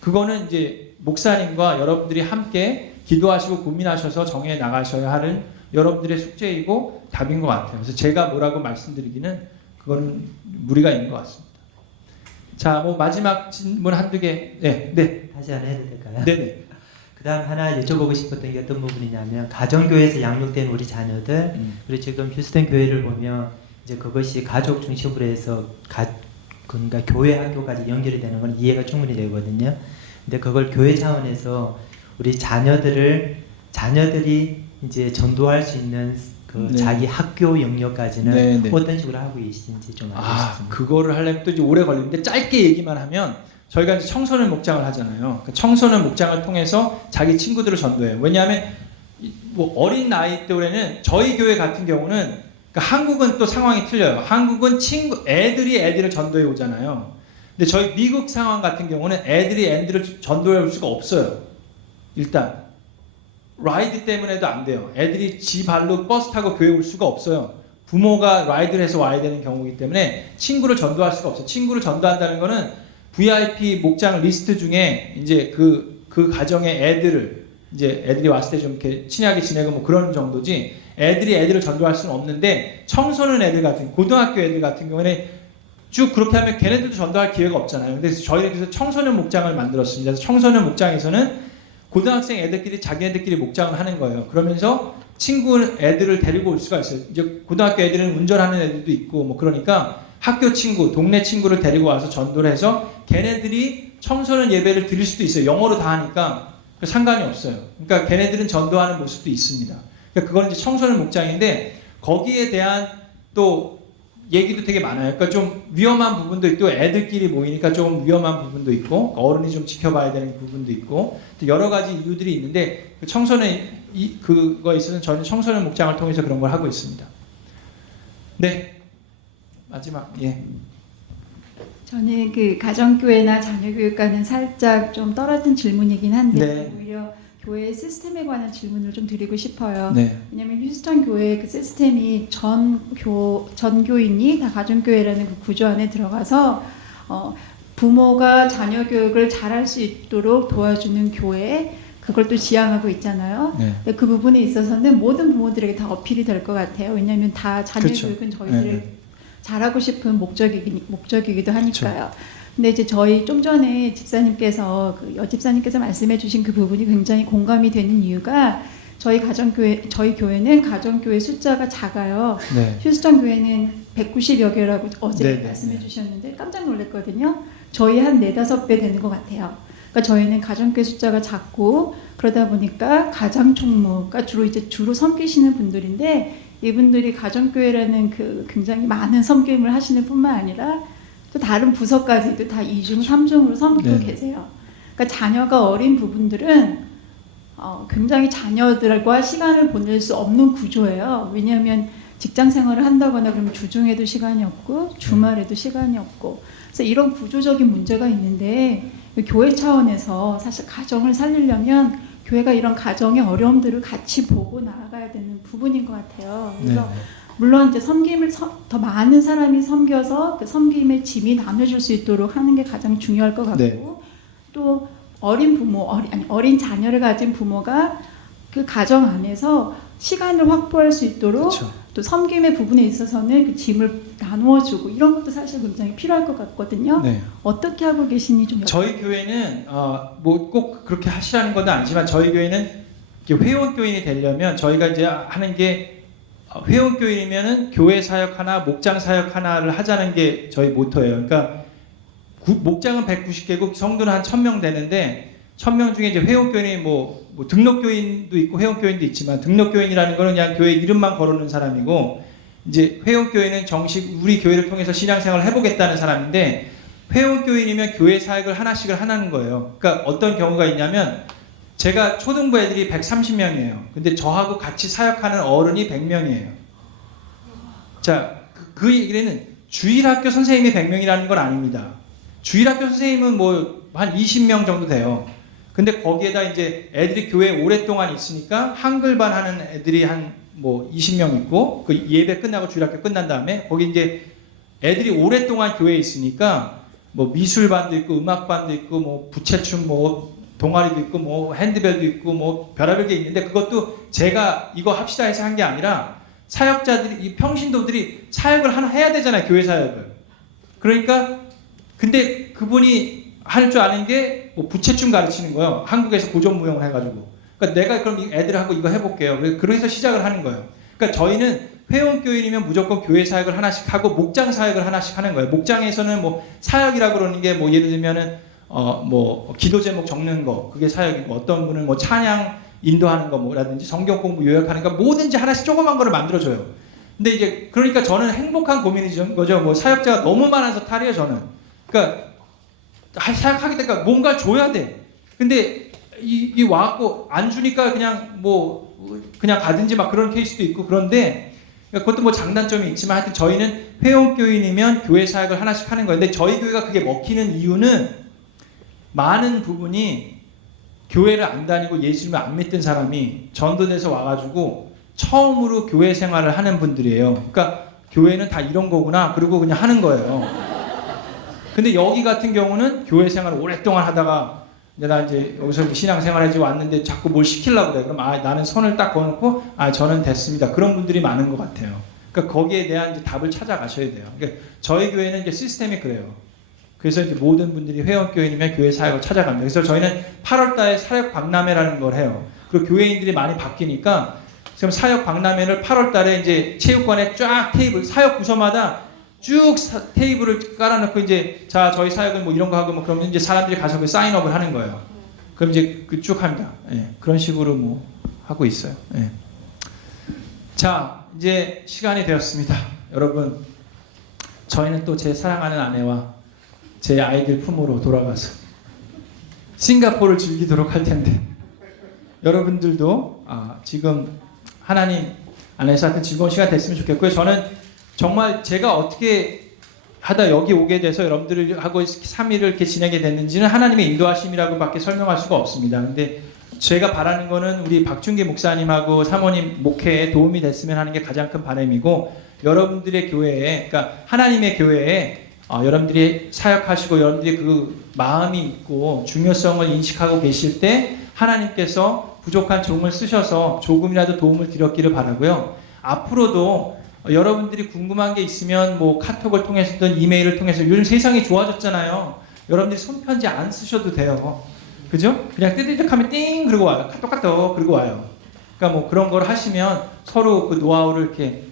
그거는 이제 목사님과 여러분들이 함께 기도하시고 고민하셔서 정해 나가셔야 하는 여러분들의 숙제이고 답인 것 같아요. 그래서 제가 뭐라고 말씀드리기는 그거는 무리가 있는 것 같습니다. 자, 뭐 마지막 질문 한두 개. 네. 다시 하나 해도 될까요? 네네. 그다음 하나 여쭤보고 싶었던 게 어떤 부분이냐면 가정교회에서 양육된 우리 자녀들 그리고 지금 휴스턴 교회를 보면 이제 그것이 가족 중심으로 해서 그러니까 교회 학교까지 연결이 되는 건 이해가 충분히 되거든요. 근데 그걸 교회 차원에서 우리 자녀들이 이제 전도할 수 있는 그 네. 자기 학교 영역까지는 네. 어떤 식으로 하고 계신지 좀 알고 싶습니다. 그거를 하려면 또 이제 오래 걸리는데 짧게 얘기만 하면 저희가 이제 청소년 목장을 하잖아요. 그 청소년 목장을 통해서 자기 친구들을 전도해요. 왜냐하면 뭐 어린 나이 때에는 저희 교회 같은 경우는 그러니까 한국은 또 상황이 틀려요. 한국은 애들이 애들을 전도해 오잖아요. 근데 저희 미국 상황 같은 경우는 애들이 애들을 전도해 올 수가 없어요. 일단 라이드 때문에도 안 돼요. 애들이 지 발로 버스 타고 교회 올 수가 없어요. 부모가 라이드를 해서 와야 되는 경우이기 때문에 친구를 전도할 수가 없어요. 친구를 전도한다는 거는 VIP 목장 리스트 중에 이제 그 가정의 애들을 이제 애들이 왔을 때 좀 이렇게 친하게 지내고 뭐 그런 정도지 애들이 애들을 전도할 수는 없는데 청소년 애들 같은 고등학교 애들 같은 경우에는 쭉 그렇게 하면 걔네들도 전도할 기회가 없잖아요. 그래서 저희는 그래서 청소년 목장을 만들었습니다. 그래서 청소년 목장에서는 고등학생 애들끼리 자기네들끼리 목장을 하는 거예요. 그러면서 친구 애들을 데리고 올 수가 있어요. 이제 고등학교 애들은 운전하는 애들도 있고 뭐 그러니까 학교 친구, 동네 친구를 데리고 와서 전도를 해서 걔네들이 청소년 예배를 드릴 수도 있어요. 영어로 다 하니까 상관이 없어요. 그러니까 걔네들은 전도하는 모습도 있습니다. 그러니까 그건 이제 청소년 목장인데 거기에 대한 또 얘기도 되게 많아요. 그러니까 좀 위험한 부분도 있고 애들끼리 모이니까 좀 위험한 부분도 있고 어른이 좀 지켜봐야 되는 부분도 있고 여러 가지 이유들이 있는데 그 청소년 그거에 있어서는 저는 청소년 목장을 통해서 그런 걸 하고 있습니다. 네, 마지막 예. 저는 그 가정교회나 자녀교육과는 살짝 좀 떨어진 질문이긴 한데 네. 오히려 교회 시스템에 관한 질문을 좀 드리고 싶어요. 네. 왜냐하면 휴스턴 교회 그 시스템이 전교인이 다 가정교회라는 그 구조 안에 들어가서 부모가 자녀 교육을 잘할 수 있도록 도와주는 교회 그걸 또 지향하고 있잖아요. 네. 근데 그 부분에 있어서는 모든 부모들에게 다 어필이 될 것 같아요. 왜냐하면 다 자녀 그렇죠. 교육은 저희들의 네. 잘하고 싶은 목적이기도 하니까요. 근데 이제 저희 좀 전에 집사님께서 그 여집사님께서 말씀해주신 그 부분이 굉장히 공감이 되는 이유가 저희 교회는 가정교회 숫자가 작아요. 네. 휴스턴 교회는 190여 개라고 어제 네, 네, 말씀해 네. 주셨는데 깜짝 놀랐거든요. 저희 한 4-5배 되는 것 같아요. 그러니까 저희는 가정교회 숫자가 작고 그러다 보니까 가장총무가 주로 섬기시는 분들인데 이분들이 가정교회라는 그 굉장히 많은 섬김을 하시는 뿐만 아니라 또 다른 부서까지도 다 2중, 3중으로 섬기고 네. 계세요. 그러니까 자녀가 어린 부분들은 굉장히 자녀들과 시간을 보낼 수 없는 구조예요. 왜냐하면 직장 생활을 한다거나 그러면 주중에도 시간이 없고 주말에도 시간이 없고 그래서 이런 구조적인 문제가 있는데 교회 차원에서 사실 가정을 살리려면 교회가 이런 가정의 어려움들을 같이 보고 나아가야 되는 부분인 것 같아요. 그래서 네. 물론 이제 섬김을 더 많은 사람이 섬겨서 그 섬김의 짐이 나눠질 수 있도록 하는 게 가장 중요할 것 같고 네. 또 어린 자녀를 가진 부모가 그 가정 안에서 시간을 확보할 수 있도록 그렇죠. 또 섬김의 부분에 있어서는 그 짐을 나누어주고 이런 것도 사실 굉장히 필요할 것 같거든요. 네. 어떻게 하고 계시니 좀 저희 교회는 뭐 꼭 그렇게 하시라는 건 아니지만 저희 교회는 회원 교인이 되려면 저희가 이제 하는 게 회원 교인이면은 교회 사역 하나, 목장 사역 하나를 하자는 게 저희 모토예요. 그러니까 목장은 190개고 성도는 한 1000명 되는데 1000명 중에 이제 회원 교인이 뭐 등록 교인도 있고 회원 교인도 있지만 등록 교인이라는 거는 그냥 교회 이름만 거르는 사람이고 이제 회원 교인은 정식 우리 교회를 통해서 신앙생활을 해보겠다는 사람인데 회원 교인이면 교회 사역을 하나씩을 하는 거예요. 그러니까 어떤 경우가 있냐면 제가 초등부 애들이 130명이에요. 근데 저하고 같이 사역하는 어른이 100명이에요. 자, 그 얘기는 주일학교 선생님이 100명이라는 건 아닙니다. 주일학교 선생님은 뭐 한 20명 정도 돼요. 근데 거기에다 이제 애들이 교회에 오랫동안 있으니까 한글반 하는 애들이 한 뭐 20명 있고 그 예배 끝나고 주일학교 끝난 다음에 거기 이제 애들이 오랫동안 교회에 있으니까 뭐 미술반도 있고 음악반도 있고 뭐 부채춤 뭐 동아리도 있고 뭐 핸드벨도 있고 뭐 별의별 게 있는데 그것도 제가 이거 합시다 해서 한 게 아니라 사역자들이 이 평신도들이 사역을 하나 해야 되잖아요. 교회 사역을. 그러니까 근데 그분이 할 줄 아는 게 뭐 부채춤 가르치는 거예요. 한국에서 고전무용을 해가지고. 그러니까 내가 그럼 애들하고 이거 해볼게요. 그래서 시작을 하는 거예요. 그러니까 저희는 회원교인이면 무조건 교회 사역을 하나씩 하고 목장 사역을 하나씩 하는 거예요. 목장에서는 뭐 사역이라고 그러는 게 뭐 예를 들면은 뭐 기도 제목 적는 거 그게 사역이고 어떤 분은 뭐 찬양 인도하는 거 뭐라든지 성경 공부 요약하는 거 뭐든지 하나씩 조그만 거를 만들어줘요. 근데 이제 그러니까 저는 행복한 고민이죠. 거죠. 뭐 사역자가 너무 많아서 탈이에요 저는. 그러니까 사역하게 되니까 뭔가 줘야 돼. 근데 이 와갖고 안 주니까 그냥 뭐 그냥 가든지 막 그런 케이스도 있고 그런데 그러니까 그것도 뭐 장단점이 있지만 하여튼 저희는 회원교인이면 교회 사역을 하나씩 하는 거예요. 근데 저희 교회가 그게 먹히는 이유는 많은 부분이 교회를 안 다니고 예수님을 안 믿던 사람이 전도돼서 와가지고 처음으로 교회 생활을 하는 분들이에요. 그러니까 교회는 다 이런 거구나 그러고 그냥 하는 거예요. 근데 여기 같은 경우는 교회 생활을 오랫동안 하다가 나 이제 여기서 신앙생활에 왔는데 자꾸 뭘 시키려고 그래. 그럼 나는 손을 딱 거놓고 저는 됐습니다. 그런 분들이 많은 것 같아요. 그러니까 거기에 대한 이제 답을 찾아가셔야 돼요. 그러니까 저희 교회는 이제 시스템이 그래요. 그래서 이제 모든 분들이 회원교인이면 교회 사역을 찾아갑니다. 그래서 저희는 8월달에 사역 박람회라는 걸 해요. 그리고 교회인들이 많이 바뀌니까 지금 사역 박람회를 8월달에 이제 체육관에 쫙 테이블 사역 부서마다 쭉 테이블을 깔아놓고 이제 자 저희 사역은 뭐 이런 거 하고 뭐 그러면 이제 사람들이 가서 그 사인업을 하는 거예요. 그럼 이제 그 쭉 합니다. 예, 그런 식으로 뭐 하고 있어요. 예. 자 이제 시간이 되었습니다. 여러분 저희는 또 제 사랑하는 아내와 제 아이들 품으로 돌아가서 싱가포르를 즐기도록 할 텐데 여러분들도 지금 하나님 안에서 하여튼 즐거운 시간 됐으면 좋겠고요. 저는 정말 제가 어떻게 하다 여기 오게 돼서 여러분들하고 3일을 이렇게 지내게 됐는지는 하나님의 인도하심이라고밖에 설명할 수가 없습니다. 근데 제가 바라는 거는 우리 박준기 목사님하고 사모님 목회에 도움이 됐으면 하는 게 가장 큰 바람이고, 여러분들의 교회에, 그러니까 하나님의 교회에 여러분들이 사역하시고 여러분들이 그 마음이 있고 중요성을 인식하고 계실 때 하나님께서 부족한 종을 쓰셔서 조금이라도 도움을 드렸기를 바라고요. 앞으로도 여러분들이 궁금한 게 있으면 뭐 카톡을 통해서든 이메일을 통해서, 요즘 세상이 좋아졌잖아요. 여러분들이 손편지 안 쓰셔도 돼요. 그죠? 그냥 뜨뜻하면 띵 그러고 와요. 카톡 그러고 와요. 그러니까 뭐 그런 걸 하시면 서로 그 노하우를 이렇게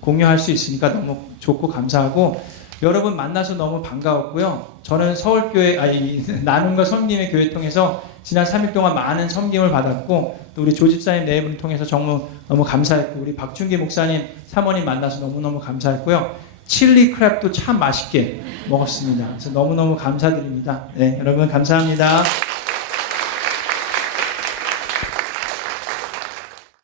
공유할 수 있으니까 너무 좋고 감사하고, 여러분 만나서 너무 반가웠고요. 저는 서울교회 나눔과 섬김의 교회 통해서 지난 3일 동안 많은 섬김을 받았고, 또 우리 조집사님 네 분을 통해서 정말 너무 감사했고, 우리 박준기 목사님 사모님 만나서 너무너무 감사했고요. 칠리 크랩도 참 맛있게 먹었습니다. 그래서 너무너무 감사드립니다. 네, 여러분 감사합니다.